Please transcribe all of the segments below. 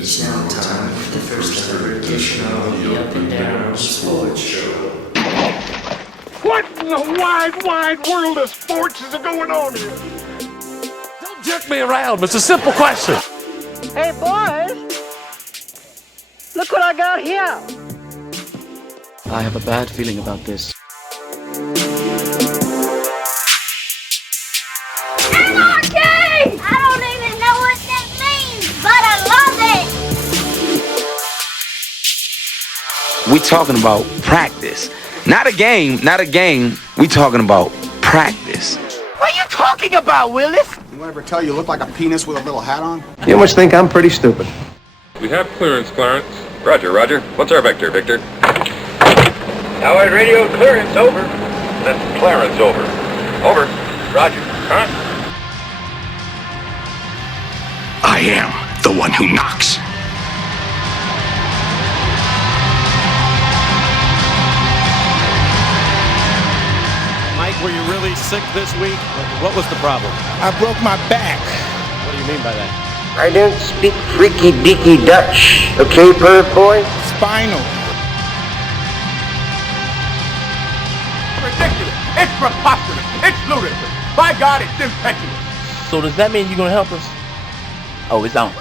It's now time for the first ever edition of the Up and Down Sports Show. What in the wide, wide world of sports is going on here? Don't jerk me around. It's a simple question. Hey, boys. Look what I got here. I have a bad feeling about this. Anarchy! I don't even know what that means, but I love it! We talking about practice. Not a game. We talking about practice. What are you talking about, Willis? Anyone ever tell you look like a penis with a little hat on? You must think I'm pretty stupid. We have clearance, Clarence. Roger. What's our vector, Victor? Howard radio clearance, over. That's Clarence, over. Over. Roger. Huh? I am the one who knocks. Mike, were you really sick this week? What was the problem? I broke my back. What do you mean by that? I don't speak freaky deaky Dutch, okay, perv boy? Spinal. Ridiculous. It's preposterous. It's ludicrous. By God, it's impetuous. So does that mean you're going to help us? Oh, it's on.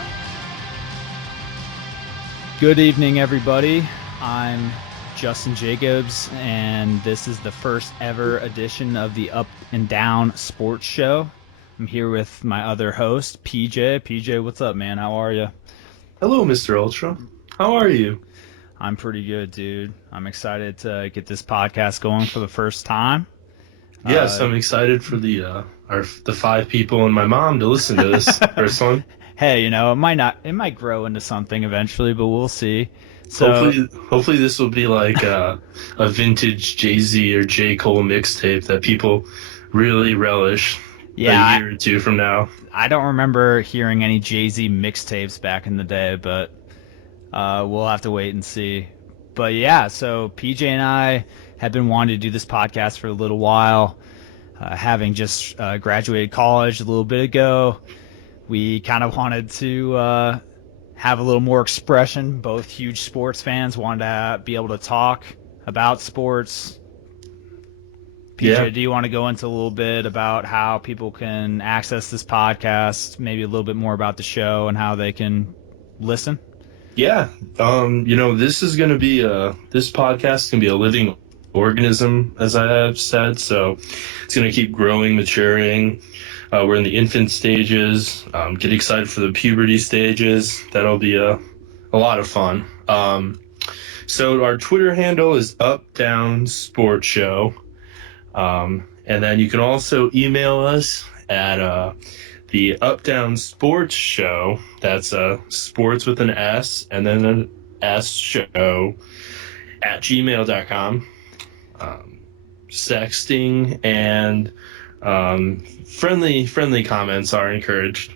Good evening, everybody. I'm Justin Jacobs, and this is the first ever edition of the Up and Down Sports Show. I'm here with my other host, PJ. PJ, what's up, man? How are you? Hello, Mr. Ultra. How are you? I'm pretty good, dude. I'm excited to get this podcast going for the first time. Yes, I'm excited for the 5 people and my mom to listen to this first one. Hey, it might grow into something eventually, but we'll see. So hopefully this will be like a vintage Jay-Z or J. Cole mixtape that people really relish. Yeah, a year or two from now. I don't remember hearing any Jay-Z mixtapes back in the day, but we'll have to wait and see. But yeah, so PJ and I have been wanting to do this podcast for a little while. Having just graduated college a little bit ago, we kind of wanted to have a little more expression. Both huge sports fans, wanted to be able to talk about sports. PJ, yeah. Do you want to go into a little bit about how people can access this podcast, maybe a little bit more about the show and how they can listen? Yeah. This is going to be this podcast can be a living organism, as I have said. So it's going to keep growing, maturing. We're in the infant stages. Get excited for the puberty stages. That'll be a lot of fun. So our Twitter handle is Up Down Sports Show. And then you can also email us at the Up Down Sports Show. That's sports with an S and then an S show at gmail.com. Sexting and friendly comments are encouraged.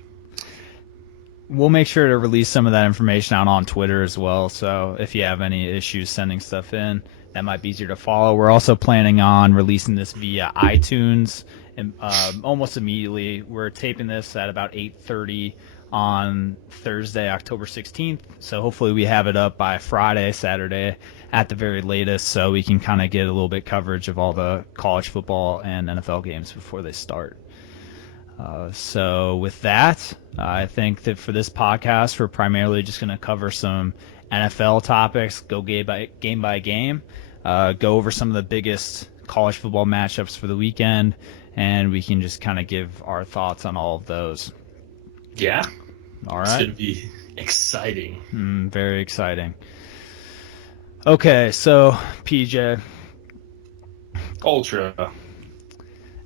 We'll make sure to release some of that information out on Twitter as well. So if you have any issues sending stuff in, that might be easier to follow. We're also planning on releasing this via iTunes and almost immediately. We're taping this at about 8:30 on Thursday, October 16th. So hopefully we have it up by Friday, Saturday at the very latest, so we can kind of get a little bit coverage of all the college football and NFL games before they start. So with that, I think that for this podcast, we're primarily just going to cover some NFL topics, go game by game, go over some of the biggest college football matchups for the weekend, and we can just kind of give our thoughts on all of those. Yeah. All right. It's going to be exciting. Very exciting. Okay, so PJ. Ultra.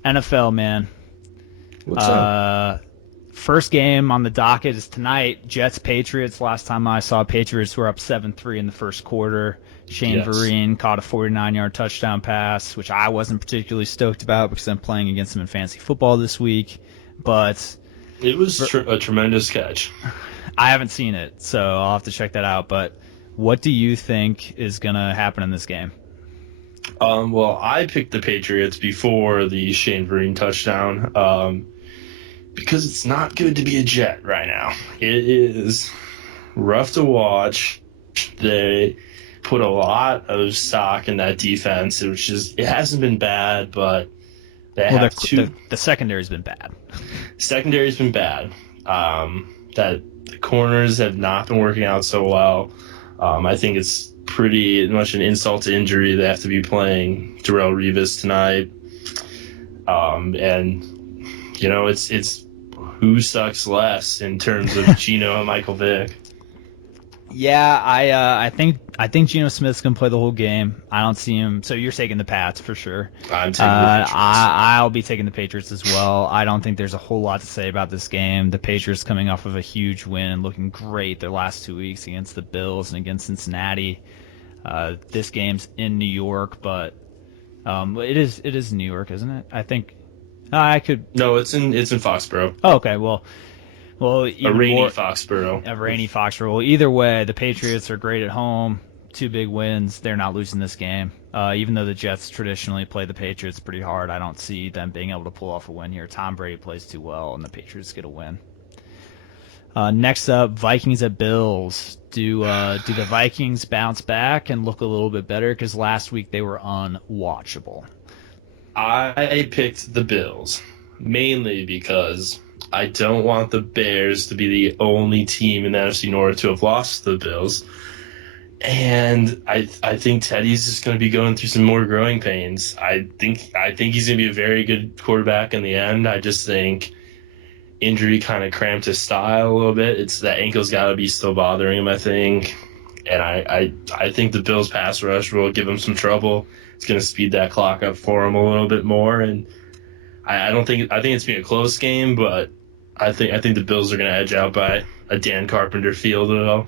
NFL, man. What's up? First game on the docket is tonight. Jets-Patriots. Last time I saw, Patriots were up 7-3 in the first quarter. Shane Vereen caught a 49-yard touchdown pass, which I wasn't particularly stoked about because I'm playing against him in fantasy football this week. But it was a tremendous catch. I haven't seen it, so I'll have to check that out. But what do you think is going to happen in this game? Well, I picked the Patriots before the Shane Vereen touchdown because it's not good to be a Jet right now. It is rough to watch. They put a lot of stock in that defense, which is, it hasn't been bad, but they have the secondary's been bad. Secondary's been bad. That the corners have not been working out so well. I think it's pretty much an insult to injury. They have to be playing Darrelle Revis tonight. And you know, it's who sucks less in terms of Geno and Michael Vick. Yeah, I think Geno Smith's gonna play the whole game. I don't see him. So you're taking the Pats for sure. I'm taking the Patriots. I'll be taking the Patriots as well. I don't think there's a whole lot to say about this game. The Patriots coming off of a huge win and looking great their last 2 weeks against the Bills and against Cincinnati. This game's in New York, but it is New York, isn't it? I think I could. No, it's in Foxborough. Oh, okay, well, a rainy Foxborough. A rainy Foxborough. Well, either way, the Patriots are great at home. 2 big wins. They're not losing this game. Even though the Jets traditionally play the Patriots pretty hard, I don't see them being able to pull off a win here. Tom Brady plays too well, and the Patriots get a win. Next up, Vikings at Bills. Do the Vikings bounce back and look a little bit better? Because last week they were unwatchable. I picked the Bills, mainly because I don't want the Bears to be the only team in the NFC North to have lost to the Bills. And I think Teddy's just going to be going through some more growing pains. I think he's going to be a very good quarterback in the end. I just think injury kind of cramped his style a little bit. It's that ankle's got to be still bothering him, I think. And I think the Bills pass rush will give him some trouble. It's going to speed that clock up for him a little bit more. And I think it's been a close game, but I think the Bills are going to edge out by a Dan Carpenter field though.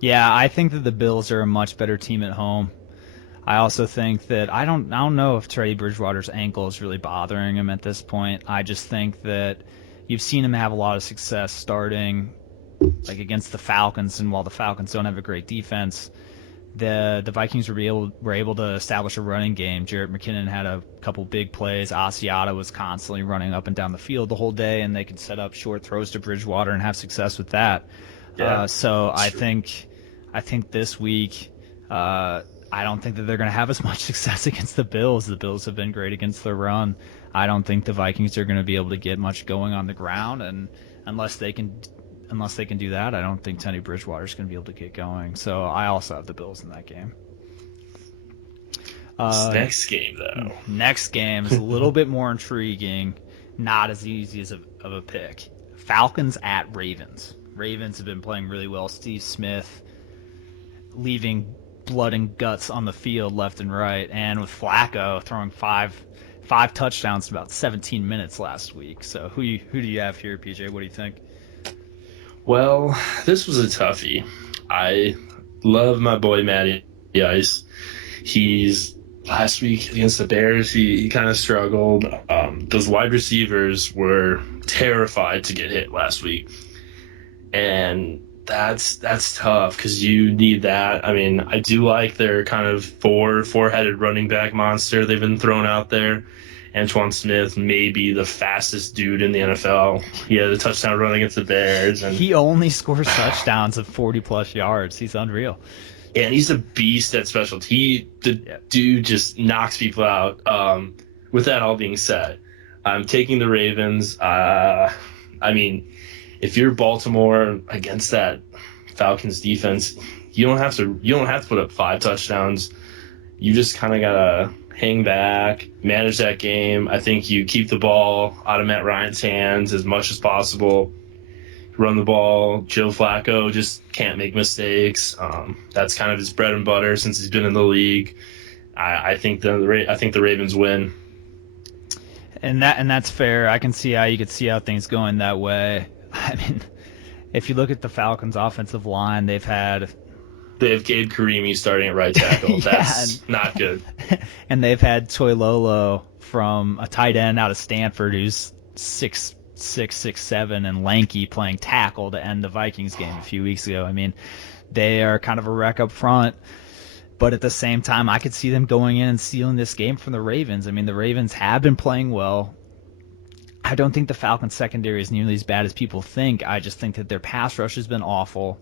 Yeah, I think that the Bills are a much better team at home. I also think that I don't know if Teddy Bridgewater's ankle is really bothering him at this point. I just think that you've seen him have a lot of success starting like against the Falcons, and while the Falcons don't have a great defense, the Vikings were able to establish a running game. Jerick McKinnon had a couple big plays. Asiata was constantly running up and down the field the whole day, and they could set up short throws to Bridgewater and have success with that. Yeah, so I think this week, I don't think that they're going to have as much success against the Bills. The Bills have been great against the run. I don't think the Vikings are going to be able to get much going on the ground, and unless they can do that, I don't think Teddy Bridgewater is going to be able to get going. So I also have the Bills in that game. Next game, though. Next game is a little bit more intriguing, not as easy as of a pick. Falcons at Ravens. Ravens have been playing really well. Steve Smith leaving blood and guts on the field left and right, and with Flacco throwing five touchdowns in about 17 minutes last week. So who do you have here, PJ? What do you think? Well, this was a toughie. I love my boy Matty Ice. He's last week against the Bears. He kind of struggled. Those wide receivers were terrified to get hit last week, and that's tough because you need that. I mean, I do like their kind of four-headed running back monster they've been thrown out there. Antoine Smith may be the fastest dude in the NFL. He had a touchdown run against the Bears. And he only scores touchdowns of 40-plus yards. He's unreal. And he's a beast at special teams. Dude just knocks people out. With that all being said, I'm taking the Ravens. I mean, if you're Baltimore against that Falcons defense, you don't have to put up 5 touchdowns. You just kind of gotta hang back, manage that game. I think you keep the ball out of Matt Ryan's hands as much as possible. Run the ball. Joe Flacco just can't make mistakes. That's kind of his bread and butter since he's been in the league. I think the Ravens win. And that's fair. I can see how you could see how things going that way. I mean, if you look at the Falcons' offensive line, they have Gabe Karimi starting at right tackle. That's not good. And they've had Toilolo from a tight end out of Stanford who's 6'6", 6'7", and lanky playing tackle to end the Vikings game a few weeks ago. I mean, they are kind of a wreck up front. But at the same time, I could see them going in and stealing this game from the Ravens. I mean, the Ravens have been playing well. I don't think the Falcons secondary is nearly as bad as people think. I just think that their pass rush has been awful.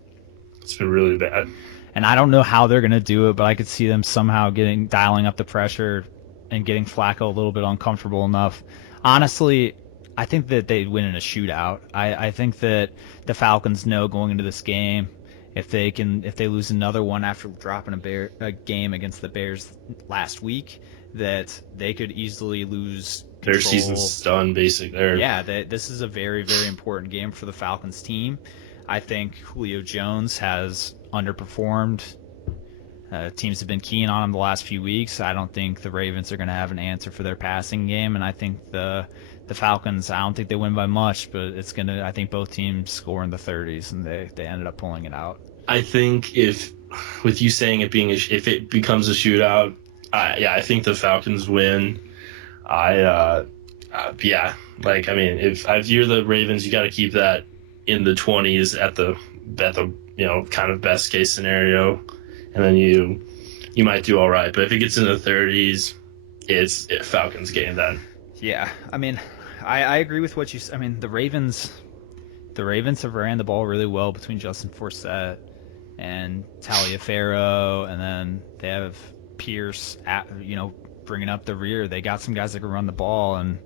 It's been really bad. And I don't know how they're going to do it, but I could see them somehow dialing up the pressure and getting Flacco a little bit uncomfortable enough. Honestly, I think that they win in a shootout. I think that the Falcons know going into this game, if they lose another one after dropping a game against the Bears last week, that they could easily lose control. Their season's done, basically. Yeah, this is a very, very important game for the Falcons team. I think Julio Jones has underperformed. Teams have been keen on him the last few weeks. I don't think the Ravens are going to have an answer for their passing game, and I think the Falcons, I don't think they win by much, but I think both teams score in the 30s, and they ended up pulling it out. I think with you saying if it becomes a shootout, I think the Falcons win. If you're the Ravens, you got to keep that in the 20s at the kind of best case scenario, and then you might do all right. But if it gets in the 30s, it's a Falcons game then. Yeah, I mean, I agree with what you said. I mean, the Ravens have ran the ball really well between Justin Forsett and Taliaferro, and then they have Pierce bringing up the rear. They got some guys that can run the ball, and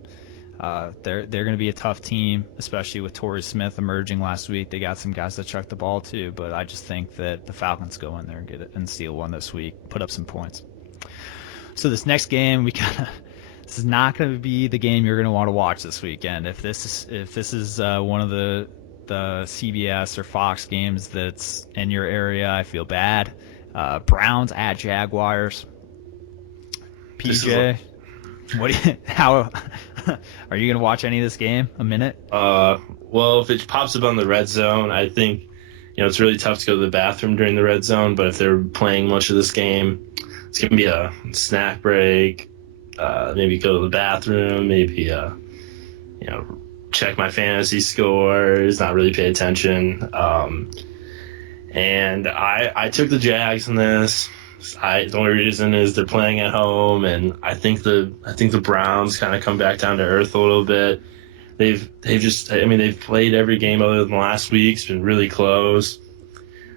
they're going to be a tough team, especially with Torrey Smith emerging last week. They got some guys that chuck the ball too, but I just think that the Falcons go in there and get it and steal one this week, put up some points. So this next game, this is not going to be the game you're going to want to watch this weekend. If this is one of the CBS or Fox games that's in your area, I feel bad. Browns at Jaguars. PJ, how are you gonna watch any of this game? A minute? Well, if it pops up on the red zone, I think it's really tough to go to the bathroom during the red zone. But if they're playing much of this game, it's gonna be a snack break. Maybe go to the bathroom. Maybe check my fantasy scores. Not really pay attention. And I took the Jags in this. The only reason is they're playing at home, and I think the Browns kind of come back down to earth a little bit. They've played every game other than last week. It's been really close.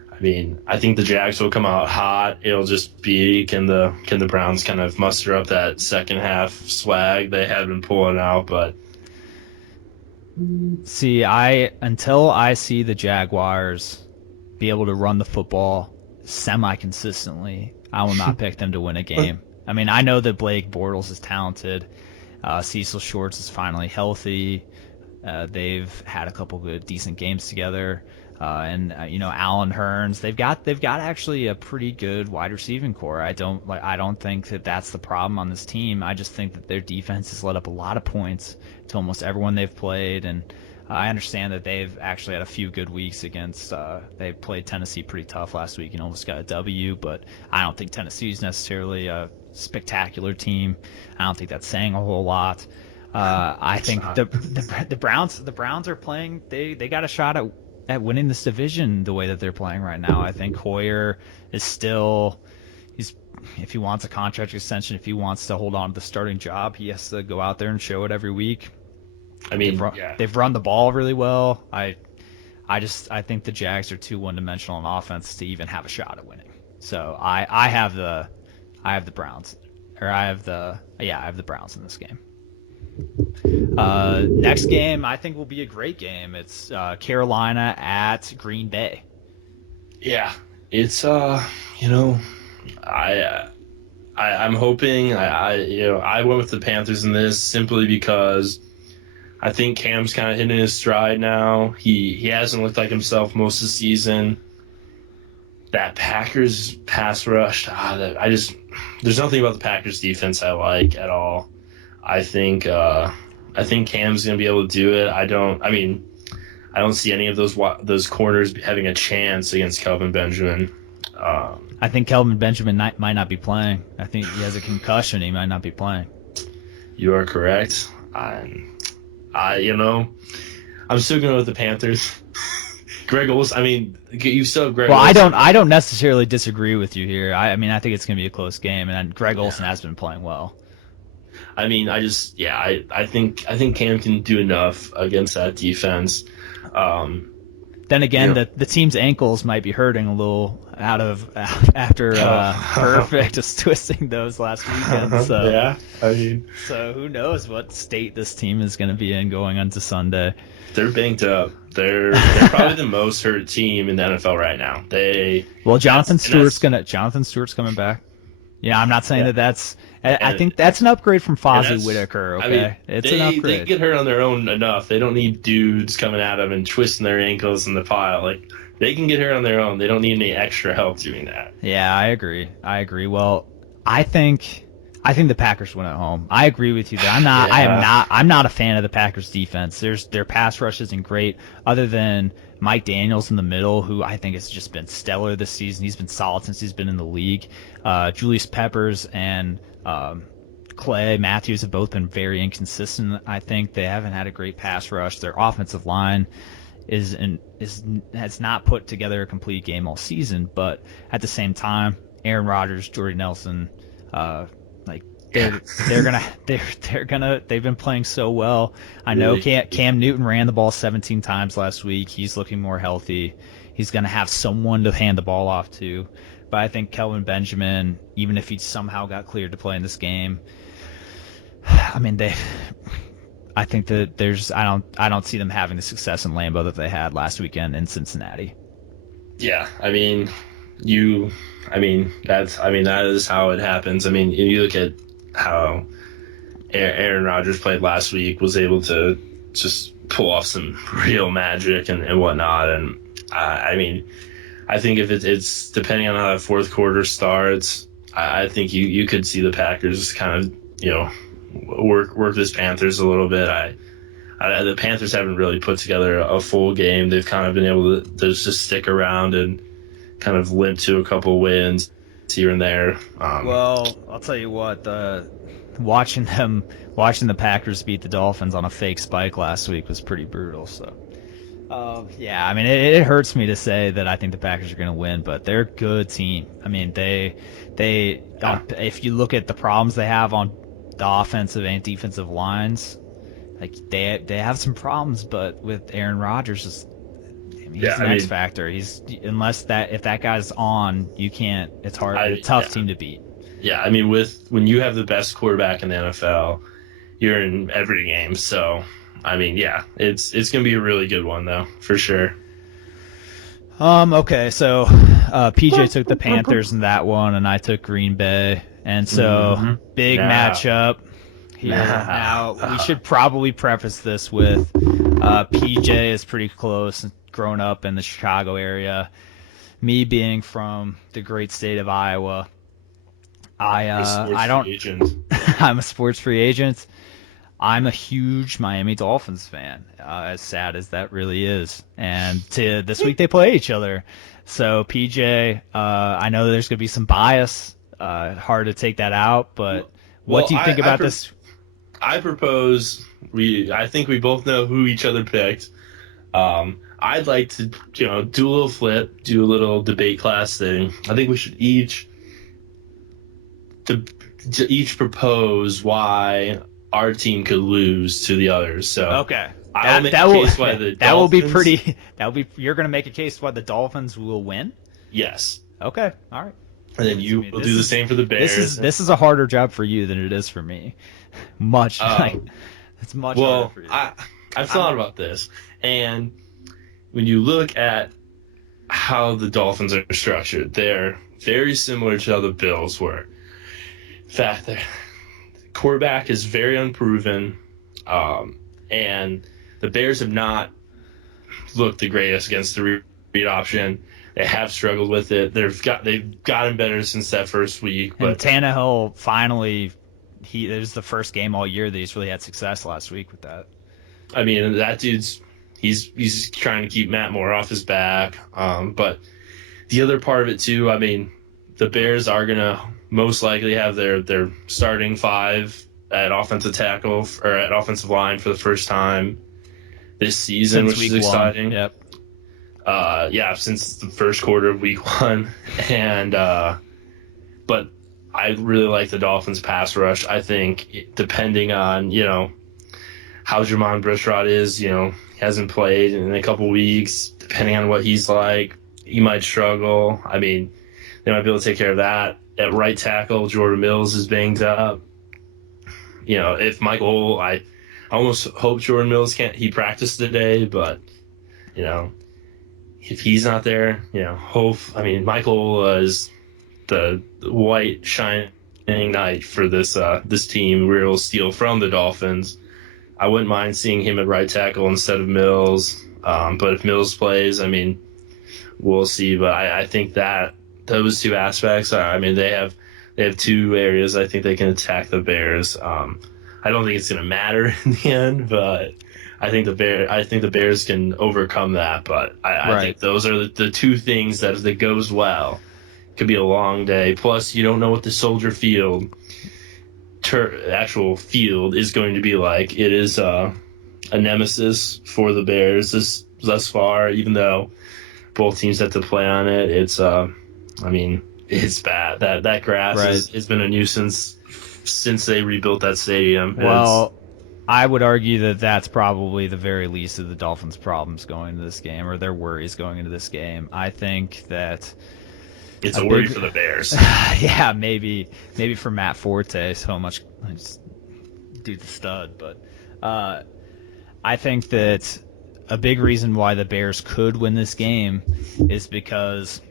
I mean, I think the Jags will come out hot. It'll just be can the Browns kind of muster up that second half swag they have been pulling out, but see, until I see the Jaguars be able to run the football semi-consistently, I will not pick them to win a game. I mean, I know that Blake Bortles is talented. Cecil Shorts is finally healthy. They've had a couple good, decent games together. And Allen Hurns. They've got actually a pretty good wide receiving core. I don't think that that's the problem on this team. I just think that their defense has let up a lot of points to almost everyone they've played, and I understand that they've actually had a few good weeks against. They played Tennessee pretty tough last week and almost got a W, but I don't think Tennessee is necessarily a spectacular team. I don't think that's saying a whole lot. I think the Browns are playing. They got a shot at winning this division the way that they're playing right now. I think Hoyer is still. If he wants a contract extension, if he wants to hold on to the starting job, he has to go out there and show it every week. I mean, they've run the ball really well. I think the Jags are too one-dimensional in offense to even have a shot at winning. So I have the Browns, or I have the Browns in this game. Next game I think will be a great game. It's Carolina at Green Bay. Yeah, it's I'm hoping I went with the Panthers in this simply because I think Cam's kind of hitting his stride now. He hasn't looked like himself most of the season. That Packers pass rush, there's nothing about the Packers defense I like at all. I think Cam's gonna be able to do it. I don't see any of those corners having a chance against Kelvin Benjamin. I think Kelvin Benjamin might not be playing. I think he has a concussion. He might not be playing. You are correct. I'm still going with the Panthers. Greg Olsen. You still have Greg. Well, Olsen. I don't necessarily disagree with you here. I think it's going to be a close game, and Greg Olsen has been playing well. I think Cam can do enough against that defense. That Then again, the team's ankles might be hurting a little after Perfect just twisting those last weekend. So yeah, I mean, so who knows what state this team is going to be in going into Sunday? They're banked up. They're probably the most hurt team in the NFL right now. Jonathan Stewart's coming back. Yeah, I'm not saying that's. I think that's an upgrade from Fozzie Whitaker. Okay, I mean, it's an upgrade. They get hurt on their own enough. They don't need dudes coming at them and twisting their ankles in the pile. Like, they can get hurt on their own. They don't need any extra help doing that. Yeah, I agree. Well, I think the Packers win at home. I agree with you there. I'm not a fan of the Packers defense. Their pass rush isn't great, other than Mike Daniels in the middle, who I think has just been stellar this season. He's been solid since he's been in the league. Julius Peppers and Clay Matthews have both been very inconsistent. I think they haven't had a great pass rush. Their offensive line has not put together a complete game all season. But at the same time, Aaron Rodgers, Jordy Nelson, they've been playing so well. I know Cam Newton ran the ball 17 times last week. He's looking more healthy. He's gonna have someone to hand the ball off to. But I think Kelvin Benjamin, even if he somehow got cleared to play in this game, I mean, I think that I don't see them having the success in Lambeau that they had last weekend in Cincinnati. Yeah, that is how it happens. I mean, you look at how Aaron Rodgers played last week, was able to just pull off some real magic and whatnot. And I think if it's depending on how that fourth quarter starts, I think you could see the Packers kind of, work this Panthers a little bit. The Panthers haven't really put together a full game. They've kind of been able to just stick around and kind of limp to a couple wins here and there. Well, I'll tell you what, watching the Packers beat the Dolphins on a fake spike last week was pretty brutal. So. Yeah, I mean, it hurts me to say that I think the Packers are going to win, but they're a good team. I mean, if you look at the problems they have on the offensive and defensive lines, like they have some problems, but with Aaron Rodgers, he's an X factor. If that guy's on, you can't. It's hard. It's a tough team to beat. Yeah, I mean, when you have the best quarterback in the NFL, you're in every game. So. I mean, yeah, it's going to be a really good one, though, for sure. Okay, so PJ took the Panthers in that one, and I took Green Bay. And so, big matchup here. Now, we should probably preface this with PJ is pretty close, grown up in the Chicago area. Me being from the great state of Iowa, I'm a sports free agent. I'm a huge Miami Dolphins fan, as sad as that really is. And this week they play each other. So, PJ, I know there's going to be some bias. Hard to take that out, but what do you think about this? I propose I think we both know who each other picked. I'd like to, do a little flip, do a little debate class thing. I think we should each propose why our team could lose to the others. So okay, that will be pretty. You're going to make a case why the Dolphins will win. Yes. Okay. All right. And then you will do the same for the Bears. This is a harder job for you than it is for me. It's much harder for you. I've thought about this, and when you look at how the Dolphins are structured, they're very similar to how the Bills were. In fact, quarterback is very unproven, and the Bears have not looked the greatest against the read option. They have struggled with it. They've gotten better since that first week. But Tannehill finally, it was the first game all year that he's really had success last week with that. I mean, that dude's he's trying to keep Matt Moore off his back. But the other part of it too, I mean, the Bears are gonna most likely have their starting five at offensive tackle or at offensive line for the first time this season, which is exciting. Yep. Since the first quarter of week one. And but I really like the Dolphins pass rush. I think depending on, how Jermon Bushrod is, he hasn't played in a couple weeks. depending on what he's like, he might struggle. I mean, they might be able to take care of that. At right tackle, Jordan Mills is banged up. You know, if Michael, I almost hope Jordan Mills he practiced today, but, you know, if he's not there, you know, Michael is the white shining knight for this team, real steal from the Dolphins. I wouldn't mind seeing him at right tackle instead of Mills. But if Mills plays, I mean, we'll see. But I think that those two aspects, they have two areas I think they can attack the Bears. I don't think it's going to matter in the end, but I think the Bears can overcome that. But I think those are the two things that if it goes well, it could be a long day. Plus, you don't know what the Soldier Field actual field is going to be like. It is a nemesis for the Bears thus far, even though both teams have to play on it. It's it's bad. That grass has been a nuisance since they rebuilt that stadium. Well, I would argue that that's probably the very least of the Dolphins' problems going into this game, or their worries going into this game. I think that it's a worry for the Bears. Yeah, maybe for Matt Forte, so much dude the stud, but I think that a big reason why the Bears could win this game is because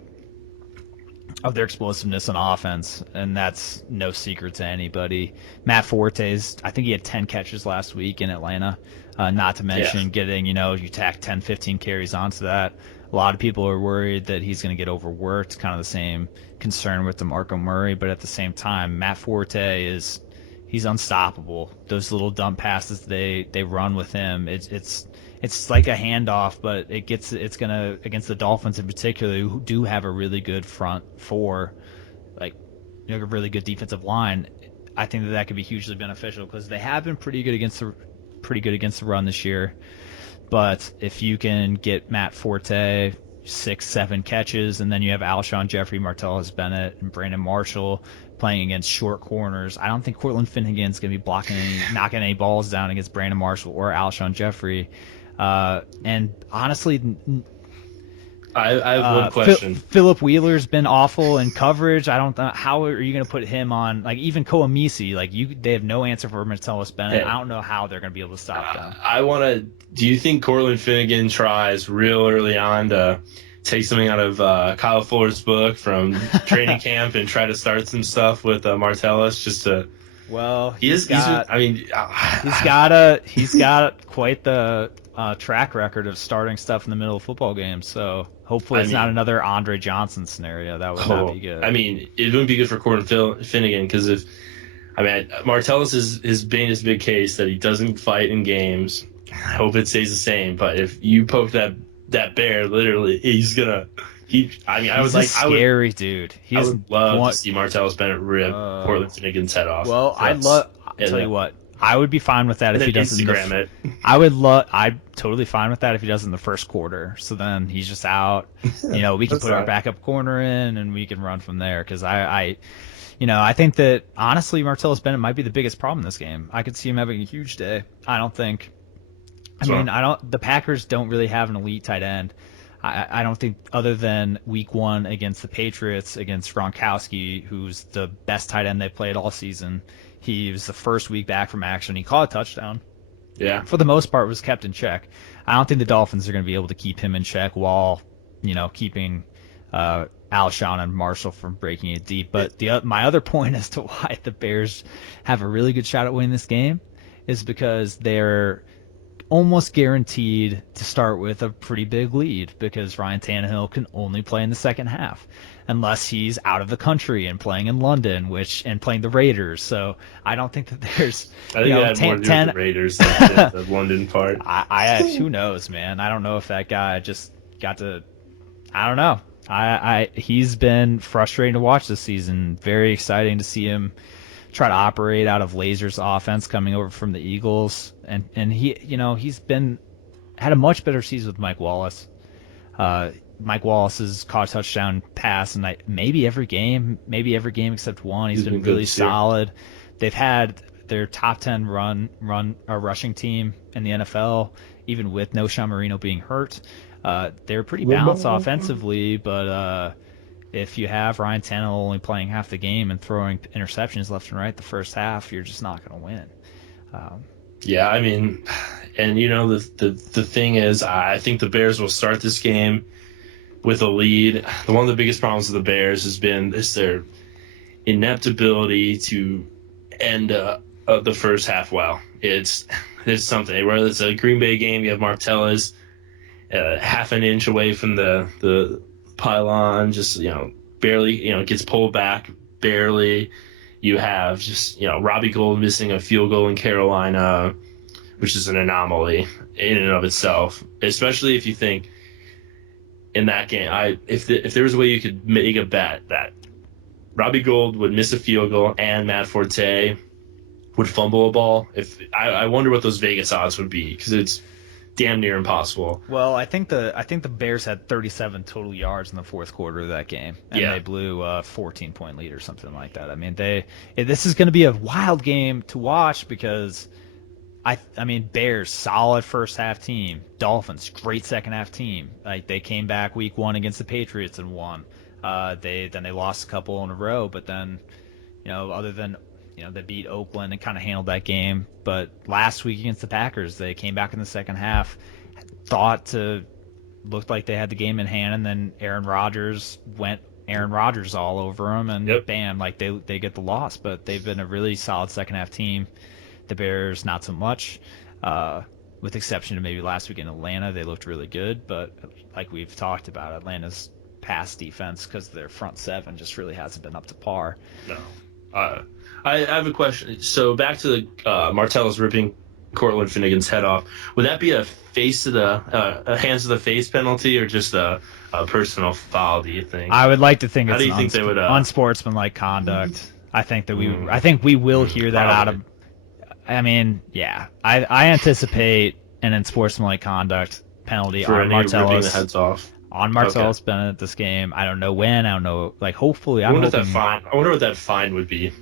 of their explosiveness on offense, and that's no secret to anybody. Matt Forte's, I think he had 10 catches last week in Atlanta, not to mention getting, you tack 10, 15 carries onto that. A lot of people are worried that he's going to get overworked, kind of the same concern with DeMarco Murray, but at the same time, Matt Forte he's unstoppable. Those little dump passes they run with him, it's like a handoff, but it's gonna, against the Dolphins in particular, who do have a really good front four, like a really good defensive line. I think that could be hugely beneficial because they have been pretty good against the run this year. But if you can get Matt Forte 6-7 catches, and then you have Alshon Jeffrey, Martellus Bennett, and Brandon Marshall playing against short corners, I don't think Cortland Finnegan's going to be knocking any balls down against Brandon Marshall or Alshon Jeffrey. And honestly, I have one question. Philip Wheeler's been awful in coverage. I don't know, how are you going to put him on, like, even Koamisi, they have no answer for Martellus Bennett. I don't know how they're going to be able to stop them. Do you think Cortland Finnegan tries real early on to take something out of Kyle Fuller's book from training camp and try to start some stuff with Martellus just to? Well, he's got quite the track record of starting stuff in the middle of football games. So hopefully it's not another Andre Johnson scenario. That would not be good. It wouldn't be good for Cortland Finnegan because Martellus has been his big case that he doesn't fight in games. I hope it stays the same. But if you poke that bear, literally, he's gonna. Scary dude. I would love to see Martellus Bennett rip Cortland Finnegan's head off. Well, I'll tell you what. I would be fine with that if he doesn't. Instagram it. I'm totally fine with that if he does in the first quarter. So then he's just out. We can put our backup corner in and we can run from there. Because I think that honestly, Martellus Bennett might be the biggest problem in this game. I could see him having a huge day. The Packers don't really have an elite tight end. I don't think, other than week 1 against the Patriots, against Gronkowski, who's the best tight end they played all season. He was the first week back from action. He caught a touchdown. Yeah. For the most part, was kept in check. I don't think the Dolphins are going to be able to keep him in check while, keeping Alshon and Marshall from breaking it deep. But my other point as to why the Bears have a really good shot at winning this game is because they're almost guaranteed to start with a pretty big lead, because Ryan Tannehill can only play in the second half unless he's out of the country and playing in London, and playing the Raiders. So I don't think that there's. I think it had more to do with the Raiders than the London part. Who knows, man? I don't know if that guy just got to. I don't know. He's been frustrating to watch this season. Very exciting to see him try to operate out of Lazer's offense coming over from the Eagles, and he's had a much better season with Mike Wallace. Mike Wallace has caught a touchdown pass, and maybe every game except one. He's been really solid. They've had their top 10 rushing team in the NFL, even with Noshawn Marino being hurt. They're pretty balanced offensively, but if you have Ryan Tannehill only playing half the game and throwing interceptions left and right the first half, you're just not going to win. Yeah, I mean, and the thing is, I think the Bears will start this game with a lead. One of the biggest problems of the Bears has been their inept ability to end the first half well. It's something. Whether it's a Green Bay game, you have Martellus half an inch away from the pylon, just barely gets pulled back barely. You have just Robbie Gould missing a field goal in Carolina, which is an anomaly in and of itself. Especially if you think in that game, if there was a way you could make a bet that Robbie Gould would miss a field goal and Matt Forte would fumble a ball, I wonder what those Vegas odds would be, because it's damn near impossible. Well, I think the Bears had 37 total yards in the fourth quarter of that game, and they blew a 14-point lead or something like that. I mean, this is going to be a wild game to watch because I mean, Bears solid first half team, Dolphins great second half team. Like, they came back week 1 against the Patriots and won. They lost a couple in a row, but then other than they beat Oakland and kind of handled that game. But last week against the Packers, they came back in the second half, looked like they had the game in hand, and then Aaron Rodgers all over them, and bam, like they get the loss. But they've been a really solid second half team. The Bears, not so much, with exception to maybe last week in Atlanta. They looked really good, but like we've talked about, Atlanta's pass defense, because their front seven just really hasn't been up to par. No. I have a question. So back to the Martellus ripping Cortland Finnegan's head off. Would that be a hands to the face penalty, or just a personal foul? Do you think? I would like to think How it's do you think they would, unsportsmanlike conduct. I think that we will hear that out of. I mean, yeah, I anticipate an unsportsmanlike conduct penalty for on Martellus. ripping the heads off. On Martellus Bennett this game. I don't know when. I don't know. Like, hopefully, I wonder what that fine would be.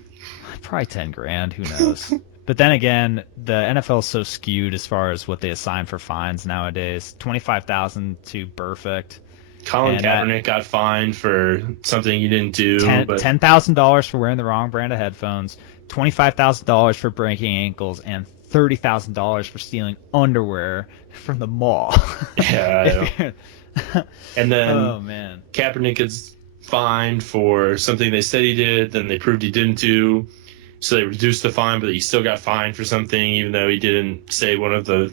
Probably $10,000. Who knows? But then again, the NFL is so skewed as far as what they assign for fines nowadays. $25,000 to Burfict. Colin Kaepernick got fined for something he didn't do. $10,000 for wearing the wrong brand of headphones. $25,000 for breaking ankles, and $30,000 for stealing underwear from the mall. Yeah. I know. And then oh man, Kaepernick gets fined for something they said he did, then they proved he didn't do, so they reduced the fine, but he still got fined for something even though he didn't say one of the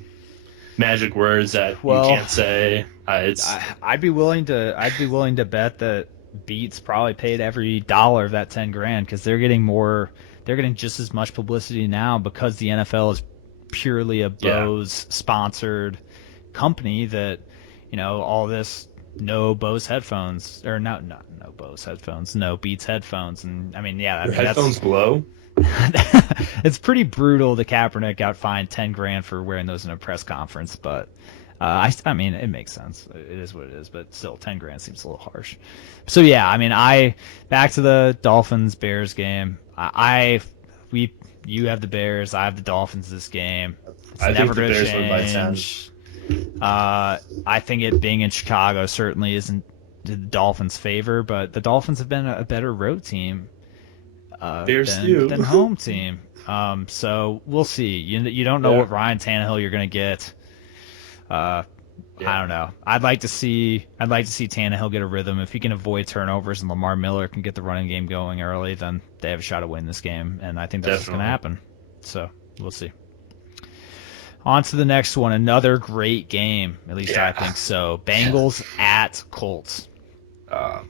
magic words that you can't say. I'd be willing to bet that Beats probably paid every dollar of that $10,000, because they're getting just as much publicity now, because the NFL is purely a Bose sponsored company, that all this no Bose headphones, or no Bose headphones, no Beats headphones, and I mean, yeah, headphones blow. It's pretty brutal that Kaepernick got fined $10,000 for wearing those in a press conference, but I mean, it makes sense. It is what it is, but still, $10,000 seems a little harsh. So yeah, I mean, back to the Dolphins Bears game. You have the Bears, I have the Dolphins this game. I think the Bears win by 10. I think it being in Chicago certainly isn't the Dolphins' favor, but the Dolphins have been a better road team than home team. So we'll see. You don't know what Ryan Tannehill you're going to get. I don't know. I'd like to see Tannehill get a rhythm. If he can avoid turnovers and Lamar Miller can get the running game going early, then they have a shot at winning this game, and I think that's what's going to happen. So we'll see. On to the next one. Another great game, at least I think so. Bengals at Colts. I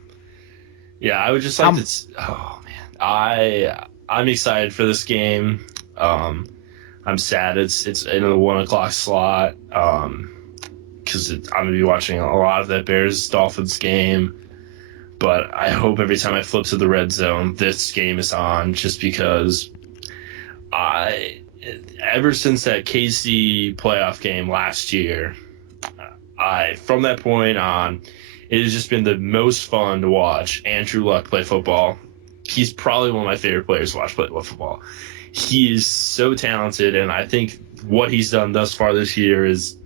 would just like to. Oh man, I'm excited for this game. I'm sad it's in the 1:00 slot. Because I'm gonna be watching a lot of that Bears Dolphins game. But I hope every time I flip to the red zone, this game is on, just because ever since that KC playoff game last year, from that point on, it has just been the most fun to watch Andrew Luck play football. He's probably one of my favorite players to watch play football. He is so talented, and I think what he's done thus far this year is,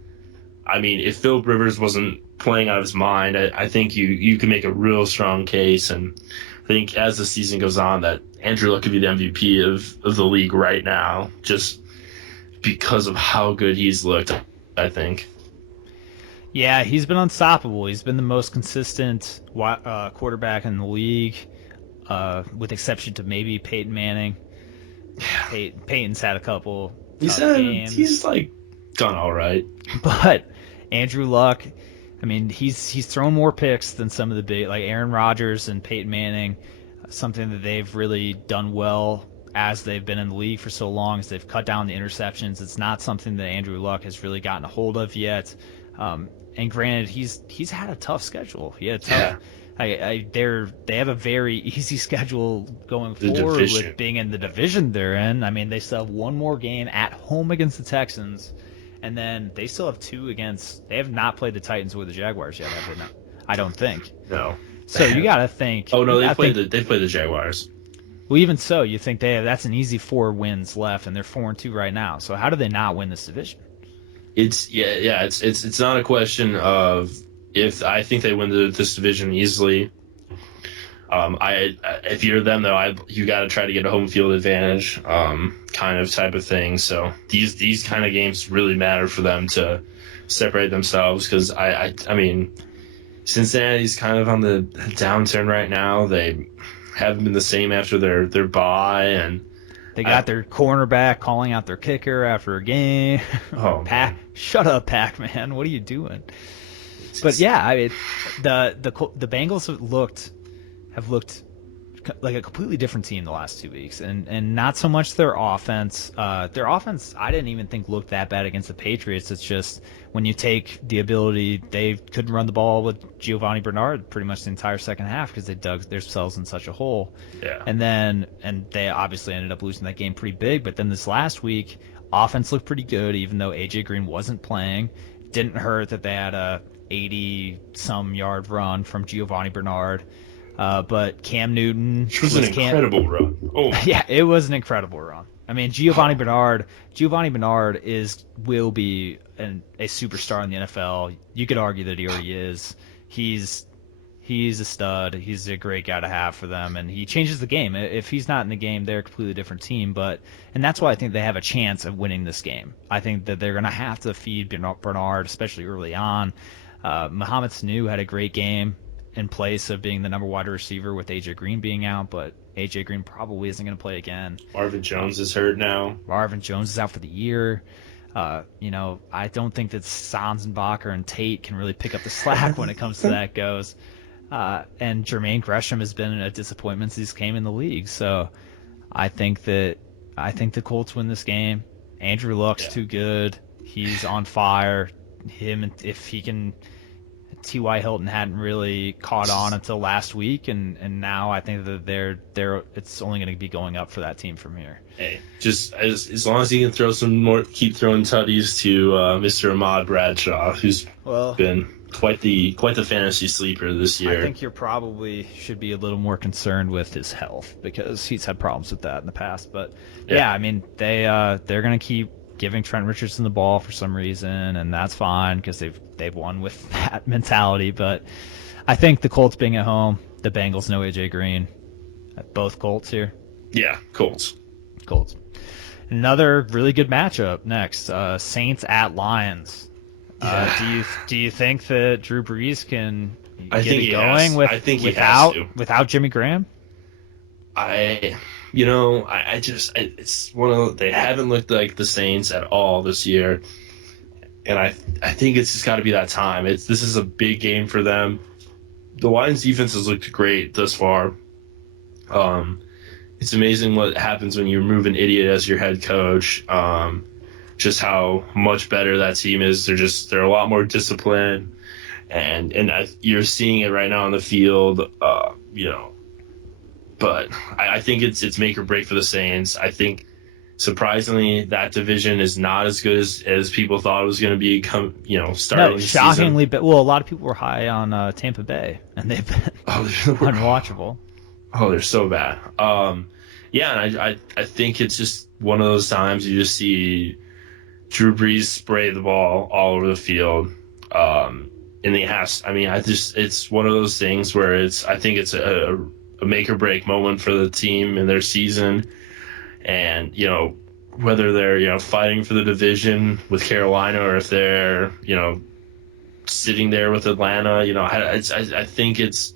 I mean, if Philip Rivers wasn't playing out of his mind. I think you can make a real strong case, and I think as the season goes on that Andrew Luck could be the MVP of the league right now, just because of how good he's looked, I think. Yeah, he's been unstoppable. He's been the most consistent quarterback in the league, with exception to maybe Peyton Manning. Peyton's had a couple games. He's like done all right. But Andrew Luck, I mean, he's thrown more picks than some of the big, like Aaron Rodgers and Peyton Manning. Something that they've really done well as they've been in the league for so long is they've cut down the interceptions. It's not something that Andrew Luck has really gotten a hold of yet. And granted, he's had a tough schedule. He had a tough. Yeah. They have a very easy schedule going forward with being in the division they're in. I mean, they still have one more game at home against the Texans, and then they still have two against. They have not played the Titans or the Jaguars yet, have they? No, I don't think. No. So you got to think. Oh no, they played the Jaguars. Well, even so, you think that's an easy 4 wins left, and they're 4-2 right now. So how do they not win this division? It's not a question of if. I think they win this division easily. If you're them though, you got to try to get a home field advantage, kind of type of thing. So these kind of games really matter for them to separate themselves, because I mean, Cincinnati's kind of on the downturn right now. They haven't been the same after their bye, and they got their cornerback calling out their kicker after a game. Oh, shut up, Pac-Man! What are you doing? But yeah, I mean, the Bengals have looked like a completely different team the last 2 weeks, and not so much their offense. Their offense, I didn't even think looked that bad against the Patriots. It's just when you take the ability, they couldn't run the ball with Giovanni Bernard pretty much the entire second half because they dug themselves in such a hole. Yeah. And they obviously ended up losing that game pretty big. But then this last week, offense looked pretty good, even though AJ Green wasn't playing. Didn't hurt that they had a 80-some yard run from Giovanni Bernard. But Cam Newton was an incredible run. Oh, yeah, it was an incredible run. I mean, Giovanni Bernard will be a superstar in the NFL. You could argue that he already is. He's a stud. He's a great guy to have for them, and he changes the game. If he's not in the game, they're a completely different team. And that's why I think they have a chance of winning this game. I think that they're going to have to feed Bernard, especially early on. Mohamed Sanu had a great game in place of being the number wide receiver with AJ Green being out, but AJ Green probably isn't going to play again. Marvin Jones is hurt now. Marvin Jones is out for the year. I don't think that Sanzenbacher and Tate can really pick up the slack when it comes to that goes. And Jermaine Gresham has been a disappointment since he came in the league. So I think the Colts win this game. Andrew Luck's too good. He's on fire. T.Y. Hilton hadn't really caught on until last week, and now I think that it's only going to be going up for that team from here. Hey, just as long as he can throw some more, keep throwing tutties to Mr. Ahmad Bradshaw, who's been quite the fantasy sleeper this year. I think you probably should be a little more concerned with his health because he's had problems with that in the past. But yeah I mean they're going to keep giving Trent Richardson the ball for some reason, and that's fine because they've won with that mentality. But I think the Colts being at home, the Bengals no AJ Green, both Colts here. Yeah, Colts. Another really good matchup next, Saints at Lions. Do you think that Drew Brees can get it going without Jimmy Graham? It's one of they haven't looked like the Saints at all this year, and I think it's just got to be that time. This is a big game for them. The Lions defense has looked great thus far. It's amazing what happens when you remove an idiot as your head coach. Just how much better that team is. They're a lot more disciplined, and you're seeing it right now on the field. But I think it's make or break for the Saints. I think, surprisingly, that division is not as good as people thought it was going to be. Starting shockingly, but a lot of people were high on Tampa Bay, and they've been unwatchable. Oh, they're so bad. And I think it's just one of those times you just see Drew Brees spray the ball all over the field. and he has. I mean, it's one of those things where I think it's a make or break moment for the team in their season, and whether they're fighting for the division with Carolina or if they're sitting there with Atlanta. I think it's,